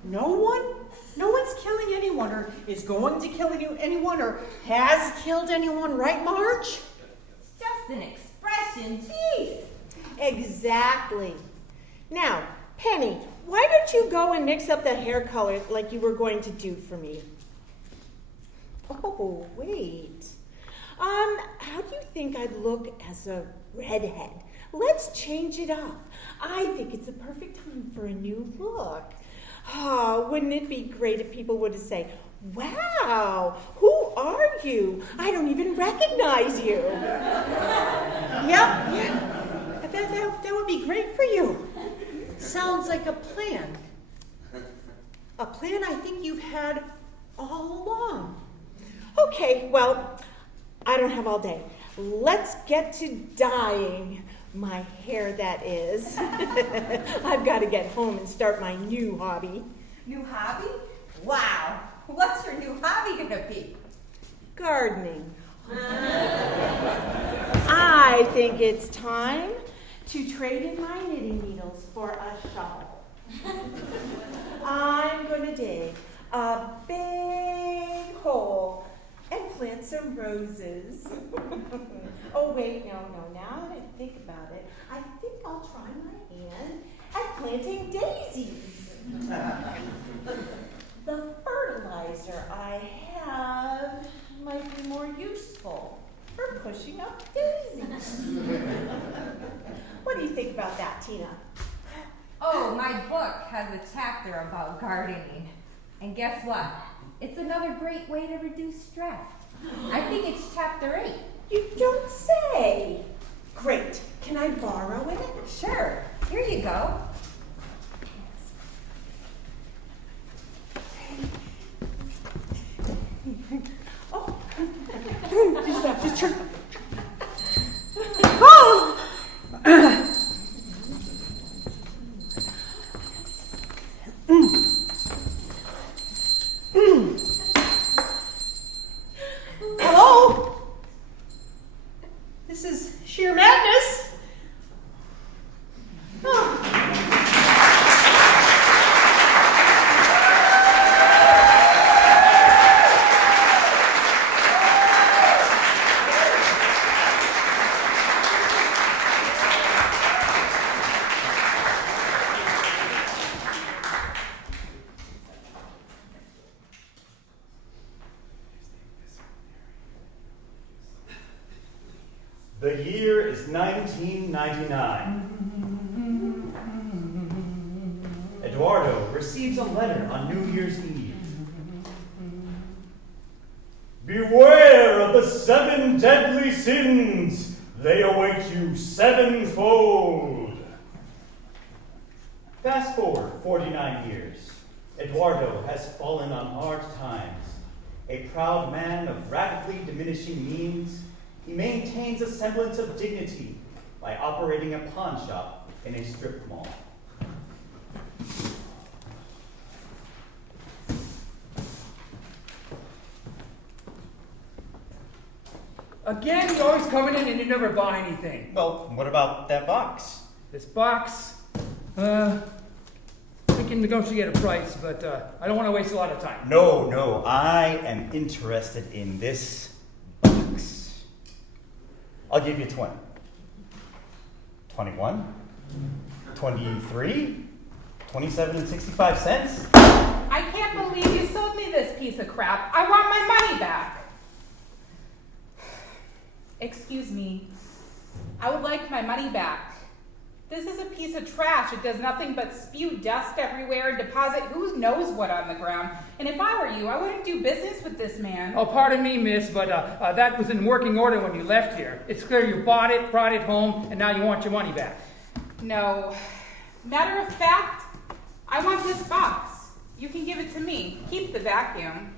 no one's killing anyone or is going to kill anyone or has killed anyone, right, Marge? It's just an expression, jeez. Exactly. Now, Penny, why don't you go and mix up that hair color like you were going to do for me? Oh, wait. How do you think I'd look as a redhead? Let's change it up. I think it's a perfect time for a new look. Wouldn't it be great if people were to say, wow, who are you? I don't even recognize you. Yeah. That would be great for you. Sounds like a plan. A plan I think you've had all along. Okay, well, I don't have all day. Let's get to dyeing my hair, that is. I've got to get home and start my new hobby. New hobby? Wow. What's your new hobby gonna be? Gardening. I think it's time to trade in my knitting needles for a shovel. I'm going to dig a big hole and plant some roses. Oh, wait, no. Now that I think about it, I think I'll try my hand at planting daisies. The fertilizer I have might be more useful for pushing up daisies. What do you think about that, Tina? Oh, my book has a chapter about gardening. And guess what? It's another great way to reduce stress. I think it's chapter 8. You don't say. Great. Can I borrow it? Sure. Here you go. Oh. Just turn. Oh! Hello? This is sheer madness. Oh. The year is 1999. Eduardo receives a letter on New Year's Eve. Beware of the 7 deadly sins. They await you sevenfold. Fast forward 49 years. Eduardo has fallen on hard times. A proud man of rapidly diminishing means, he maintains a semblance of dignity by operating a pawn shop in a strip mall. Again, you're always coming in and you never buy anything. Well, what about that box? This box, we can negotiate a price, but I don't want to waste a lot of time. No, I am interested in this box. I'll give you 20. 21? 23? 27 and 65 cents? I can't believe you sold me this piece of crap. I want my money back. Excuse me. I would like my money back. This is a piece of trash. It does nothing but spew dust everywhere and deposit who knows what on the ground. And if I were you, I wouldn't do business with this man. Oh, pardon me, miss, but that was in working order when you left here. It's clear you bought it, brought it home, and now you want your money back. No. Matter of fact, I want this box. You can give it to me. Keep the vacuum.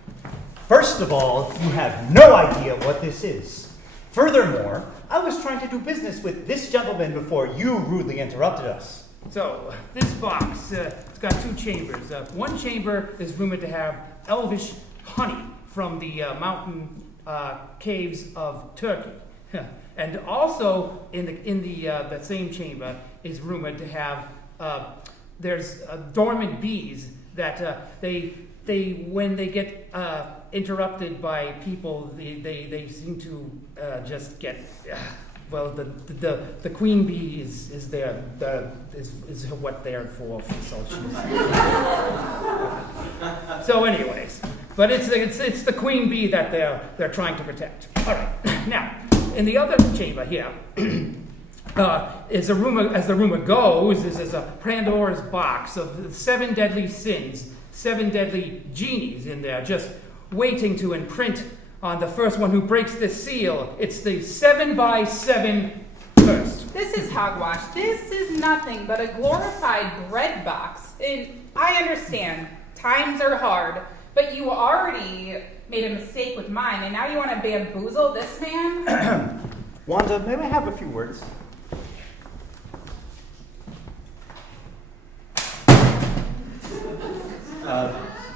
First of all, you have no idea what this is. Furthermore, I was trying to do business with this gentleman before you rudely interrupted us. So, this box, it's got 2 chambers. One chamber is rumored to have elvish honey from the mountain caves of Turkey. And also, in the same chamber is rumored to have, there's dormant bees that they when they get interrupted by people, they seem to just get well. The queen bee is there is what they're for. So, anyways, but it's the queen bee that they're trying to protect. All right, now in the other chamber here. Is a rumor, as the rumor goes, is a Pandora's box of 7 deadly sins, 7 deadly genies in there, just waiting to imprint on the first one who breaks the seal. It's the 7x7 curse. This is hogwash. This is nothing but a glorified bread box. And I understand. Times are hard. But you already made a mistake with mine, and now you want to bamboozle this man? Wanda, may I have a few words?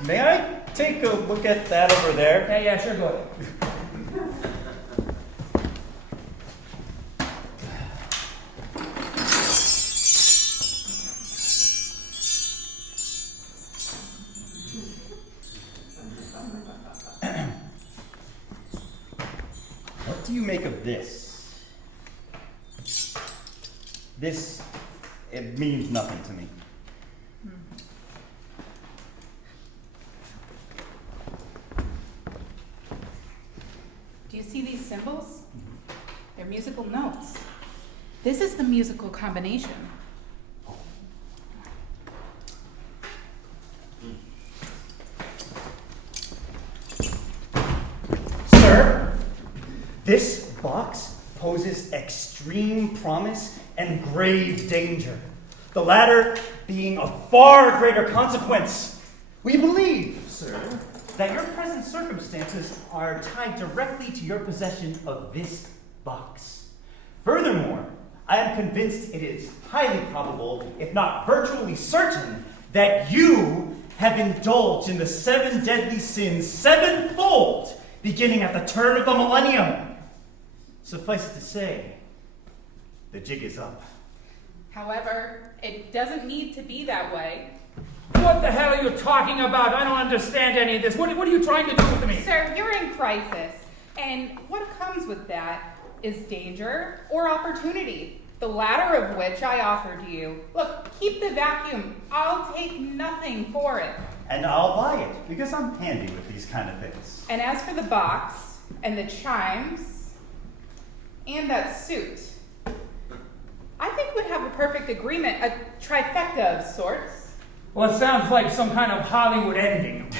May I take a look at that over there? Yeah, sure, go ahead. What do you make of this? This, it means nothing to me. Do you see these symbols? They're musical notes. This is the musical combination. Sir, this box poses extreme promise and grave danger, the latter being of far greater consequence. We believe, sir, that your present circumstances are tied directly to your possession of this box. Furthermore, I am convinced it is highly probable, if not virtually certain, that you have indulged in the 7 deadly sins sevenfold, beginning at the turn of the millennium. Suffice it to say, the jig is up. However, it doesn't need to be that way. What the hell are you talking about? I don't understand any of this. What are you trying to do with me? Sir, you're in crisis. And what comes with that is danger or opportunity, the latter of which I offer to you. Look, keep the vacuum. I'll take nothing for it. And I'll buy it, because I'm handy with these kind of things. And as for the box, and the chimes, and that suit, I think we'd have a perfect agreement, a trifecta of sorts. Well, it sounds like some kind of Hollywood ending.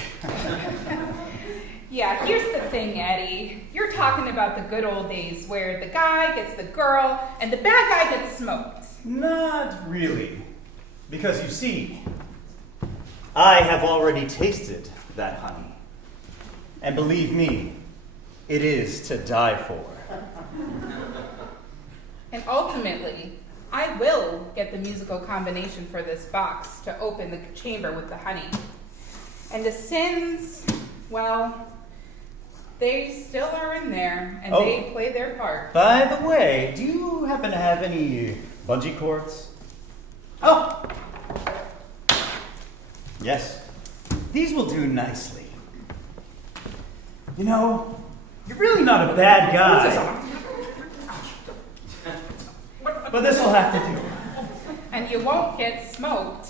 Yeah, here's the thing, Eddie. You're talking about the good old days where the guy gets the girl and the bad guy gets smoked. Not really. Because you see, I have already tasted that honey. And believe me, it is to die for. And ultimately, I will get the musical combination for this box to open the chamber with the honey. And the sins, well, they still are in there, and they play their part. By the way, do you happen to have any bungee cords? Oh! Yes. These will do nicely. You know, you're really not a bad guy. But this will have to do. And you won't get smoked.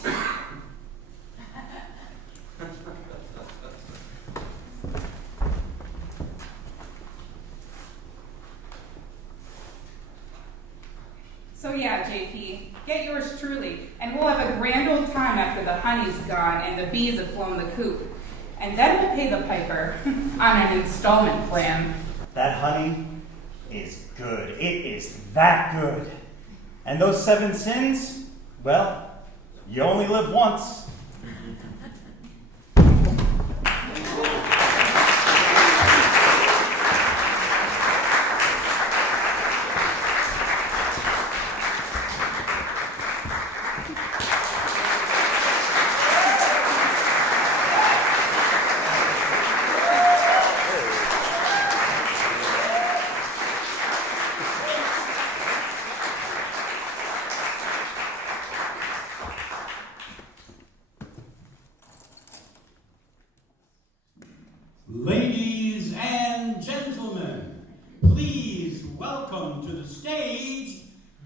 So yeah, JP, get yours truly, and we'll have a grand old time after the honey's gone and the bees have flown the coop. And then we'll pay the piper on an installment plan. That honey is good. It is that good. And those 7 sins, well, you only live once. Ladies and gentlemen, please welcome to the stage,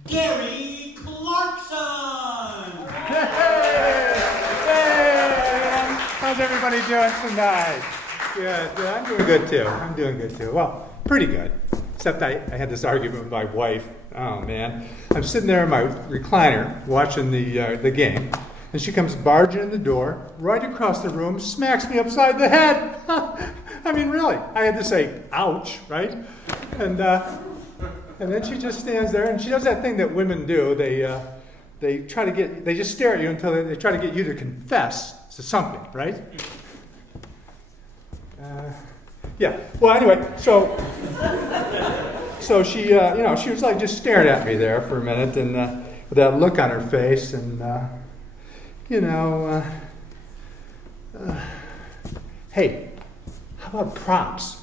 Gary Clarkson! Hey! How's everybody doing tonight? Good. I'm doing good too. I'm doing good too. Well, pretty good. Except I had this argument with my wife. Oh man. I'm sitting there in my recliner watching the game. And she comes barging in the door, right across the room, smacks me upside the head. I mean, really. I had to say, ouch, right? And then she just stands there, and she does that thing that women do. They just stare at you until they try to get you to confess to something, right? Yeah. Well, anyway, so she, she was like just staring at me there for a minute, and with that look on her face, and hey, how about props?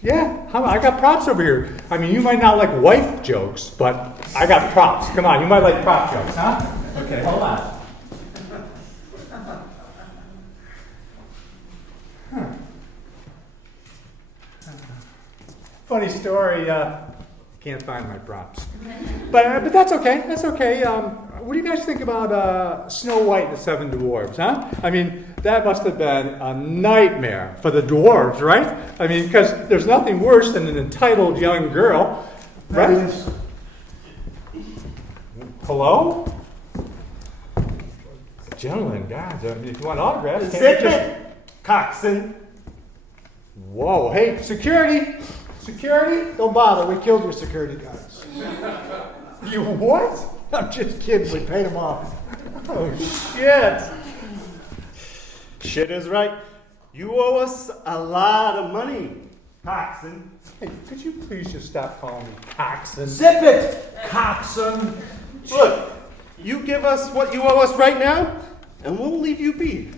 Yeah, I got props over here. I mean, you might not like wife jokes, but I got props. Come on, you might like prop jokes, huh? Okay, hold on. Funny story. Can't find my props, but that's okay. That's okay. What do you guys think about Snow White and the Seven Dwarfs? Huh? I mean, that must have been a nightmare for the dwarves, right? I mean, because there's nothing worse than an entitled young girl, right? Hello, gentlemen, guys. I mean, if you want autographs, Zip it, coxswain. Whoa! Hey, security. Security? Don't bother, we killed your security guards. You what? I'm just kidding, we paid them off. Oh, shit. Shit is right. You owe us a lot of money, coxswain. Hey, could you please just stop calling me coxswain? Zip it, coxswain. Look, you give us what you owe us right now, and we'll leave you be.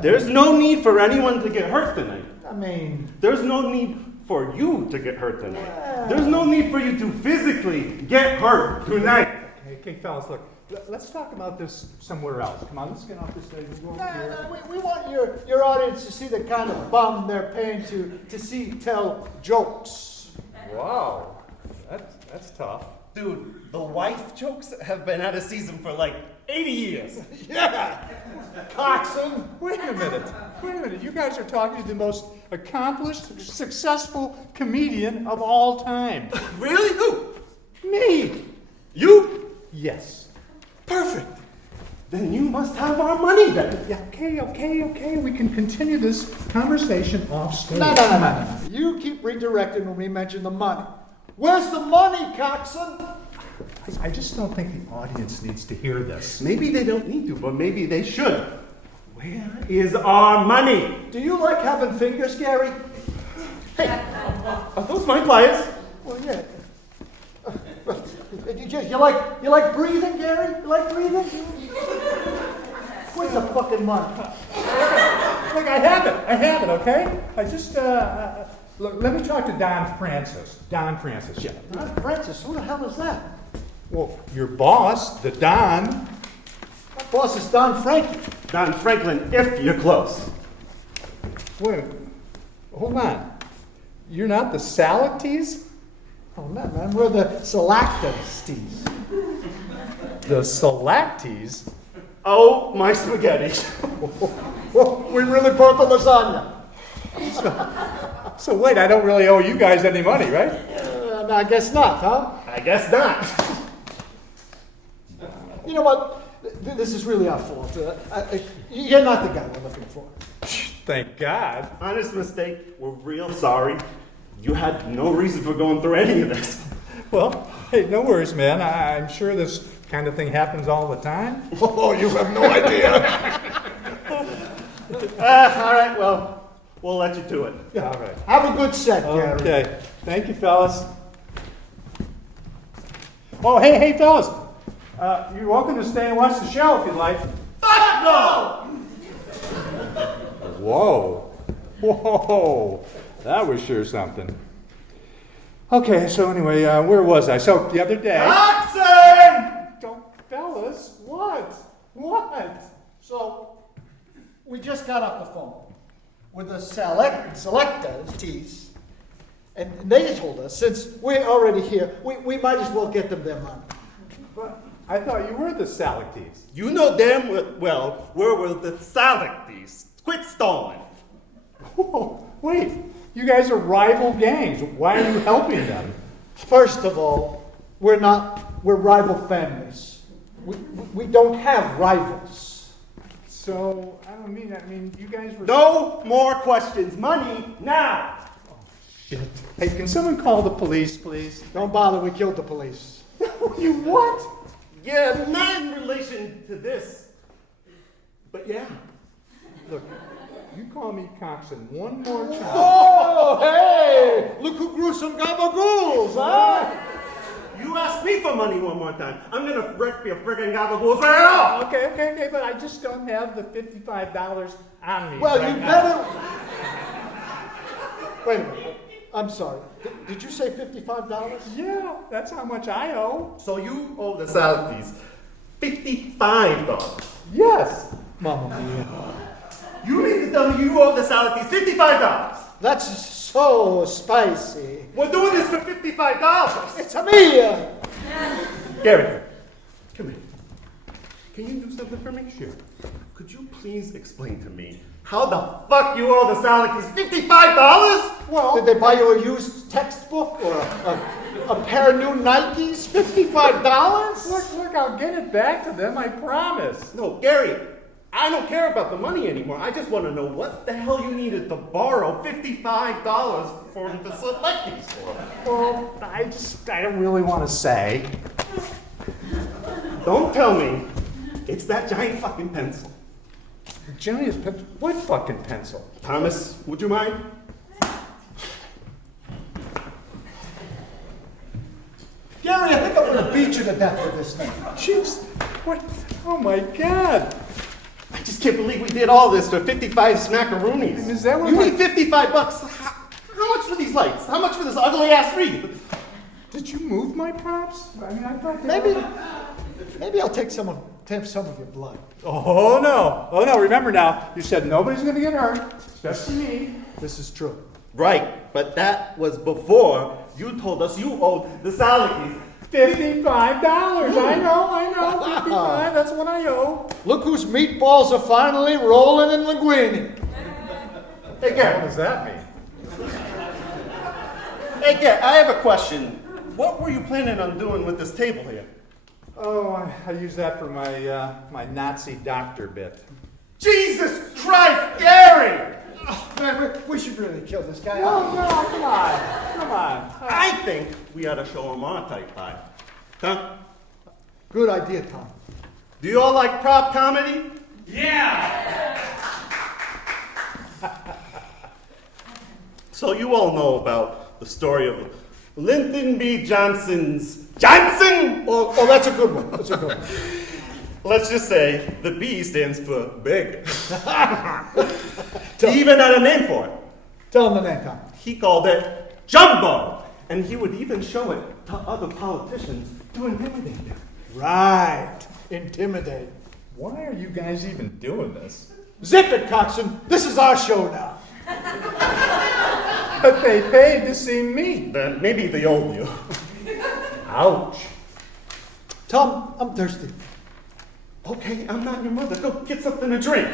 There's no need for anyone to get hurt tonight. I mean... There's no need for you to get hurt tonight. There's no need for you to physically get hurt tonight. Okay, fellas, look, let's talk about this somewhere else. Come on, let's get off this stage. We'll go over here. We want your audience to see the kind of bum they're paying to see tell jokes. Wow, that's tough. Dude, the wife jokes have been out of season for like 80 years. Yeah! Coxswain! Wait a minute. You guys are talking to the most accomplished, successful comedian of all time. Really? Who? Me! You? Yes. Perfect. Then you must have our money then. Yeah, okay. We can continue this conversation off stage. No. You keep redirecting when we mention the money. Where's the money, coxswain? I just don't think the audience needs to hear this. Maybe they don't need to, but maybe they should. Where is our money? Do you like having fingers, Gary? Hey, are those my pliers? Well, yeah. You like breathing, Gary? You like breathing? Where's the fucking money? Look, I have it, okay? I just, look, let me talk to Don Francis. Don Francis, yeah. Don Francis? Who the hell is that? Well, your boss, the Don. My boss is Don Franklin. Don Franklin, if you're close. Wait, hold on. You're not the Salactes? Oh, no, man. We're the Salactes. The Salactes? Oh, my spaghetti. Well, we really bought the lasagna. So wait, I don't really owe you guys any money, right? No, I guess not, huh? I guess not. You know what? This is really our fault. You're not the guy we're looking for. Thank God. Honest mistake. We're real sorry. You had no reason for going through any of this. Well, hey, no worries, man. I'm sure this kind of thing happens all the time. Oh, you have no idea. All right, well, we'll let you do it. Yeah, all right. Have a good set, Gary. Okay. Thank you, fellas. Oh, hey, fellas. You're welcome to stay and watch the show if you'd like. Fuck no! Whoa. That was sure something. Okay, so anyway, where was I? So the other day... Oxen! Don't, fellas, what? So, we just got off the phone with the Salactes, and they told us, since we're already here, we might as well get them their money. But I thought you were the Salactes. You know damn well we're the Salactes. Quit stalling. Whoa, wait, you guys are rival gangs. Why are you helping them? First of all, we're rival families. We don't have rivals. So, I mean, you guys were... No more questions. Money now. Oh, shit. Hey, can someone call the police, please? Don't bother, we killed the police. You what? Yeah, not in relation to this. But yeah. Look, you call me coxswain one more time. Oh, hey! Look who grew some gabagools, huh? You ask me for money one more time, I'm gonna wreck your friggin' gabagools right off! Okay, but I just don't have the $55 on me. Well, right you now. better. Wait a minute. I'm sorry. Did you say $55? Yeah, that's how much I owe. So you owe the Salaties $55. Yes. Mamma mia. You mean to tell me you owe the Salaties $55? That's so spicy. We're doing this for $55. It's a me. Gary, come here. Can you do something for me? Sure. Could you please explain to me how the fuck you owe the Salaties $55? Well, did they buy you a used textbook or a pair of new Nikes? $55? Look, I'll get it back to them, I promise. No, Gary, I don't care about the money anymore. I just want to know what the hell you needed to borrow $55 for him to select these for. Well, I don't really want to say. Don't tell me it's that giant fucking pencil. Giant pencil? What fucking pencil? Thomas, would you mind? Gary, I think I'm going to beat you to death with this thing. Jeez, what? Oh my God. I just can't believe we did all this for 55 smackaroonies. Is that what you need $55? How much for these lights? How much for this ugly ass wreath? Did you move my props? I mean, I thought Maybe I'll take some of your blood. Oh no! Remember now, you said nobody's going to get hurt, especially me. This is true. Right, but that was before you told us you owed the Salaties $55. I know. 55. That's what I owe. Look whose meatballs are finally rolling in linguine. Hey, Gary. What does that mean? Hey, Gary, I have a question. What were you planning on doing with this table here? Oh, I use that for my Nazi doctor bit. Jesus Christ, Gary! Oh, man, we should really kill this guy. No, come on. I think we ought to show him our type 5. Huh? Good idea, Tom. Do you all like prop comedy? Yeah! So you all know about the story of Lyndon B. Johnson? Oh, that's a good one. Let's just say the B stands for big. He even had a name for it. Tell him the name, Tom. He called it Jumbo. And he would even show it to other politicians to intimidate them. Right. Intimidate. Why are you guys even doing this? Zip it, Coxon. This is our show now. But they paid to see me. Then maybe they owe you. Ouch. Tom, I'm thirsty. Okay, I'm not your mother. Go get something to drink.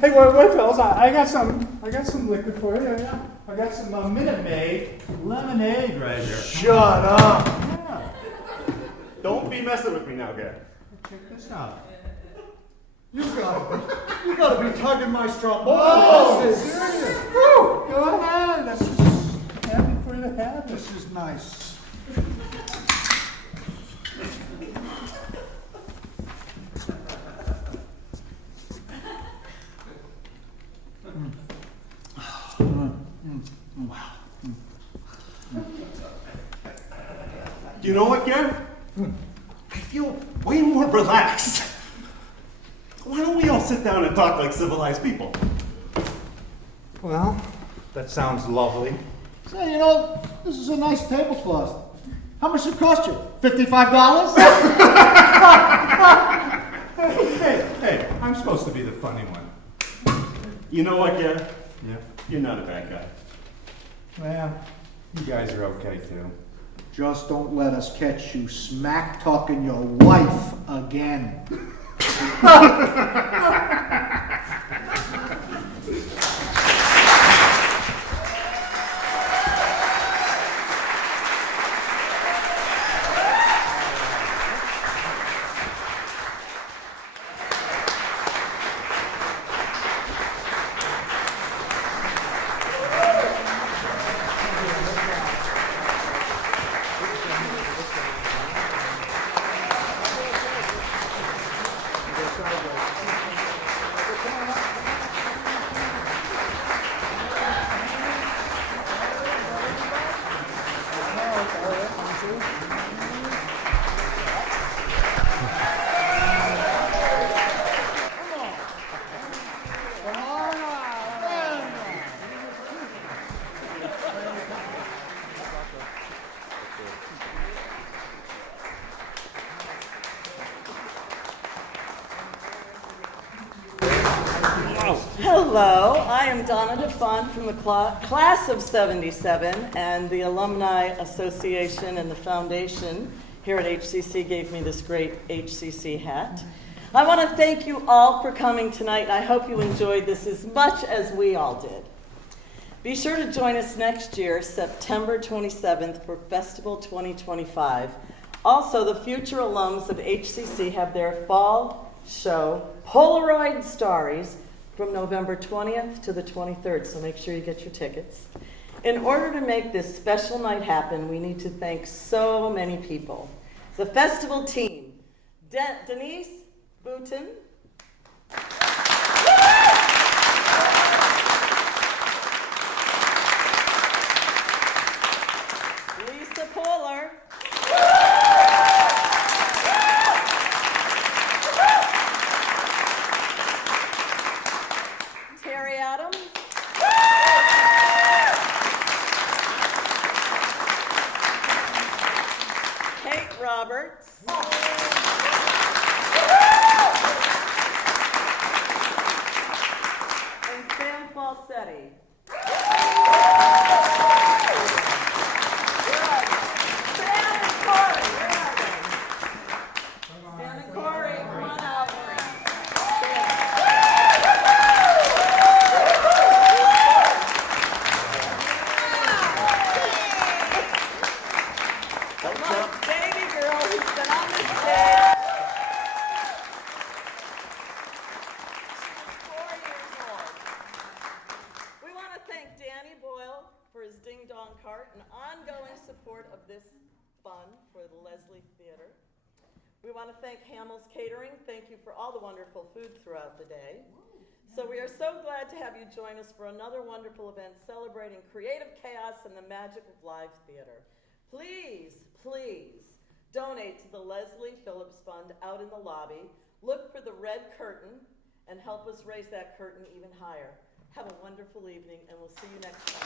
Hey, wait, fellas. I got some liquid for you. Yeah. I got some Minute Maid lemonade right here. Shut up. Yeah. Don't be messing with me now, Gary. Check this out. You gotta be tugging my straw. Oh, this is serious. Woo! Go ahead. That's just happy for you to have This is nice. You know what, Gary? I feel way more relaxed. Why don't we all sit down and talk like civilized people? Well, that sounds lovely. Say, you know, this is a nice tablecloth. How much it cost you? $55? Hey, I'm supposed to be the funny one. You know what, Gary? Yeah. You're not a bad guy. Well, you guys are okay too. Just don't let us catch you smack talking your wife again. Hello, I am Donna DeFont from the class of 77, and the Alumni Association and the foundation here at HCC gave me this great HCC hat. I want to thank you all for coming tonight, and I hope you enjoyed this as much as we all did. Be sure to join us next year, September 27th, for Festival 2025. Also, the future alums of HCC have their fall show, Polaroid Stories, from November 20th to the 23rd, so make sure you get your tickets. In order to make this special night happen, we need to thank so many people. The festival team, Denise Boutin, Lisa Poehler, Terry Adams, Kate Roberts, and Sam Falsetti. Sam and Corey, where are they? Sam and Corey, come on out. The little baby girl who's been on this stage. 4 years old. We want to thank Danny Boyle for his Ding Dong Cart and ongoing support of this fund for the Leslie Theater. We want to thank Hamill's Catering. Thank you for all the wonderful food throughout the day. So we are so glad to have you join us for another wonderful event celebrating creative chaos and the magic of live theater. Please, please donate to the Leslie Phillips Fund out in the lobby. Look for the red curtain and help us raise that curtain even higher. Have a wonderful evening, and we'll see you next time.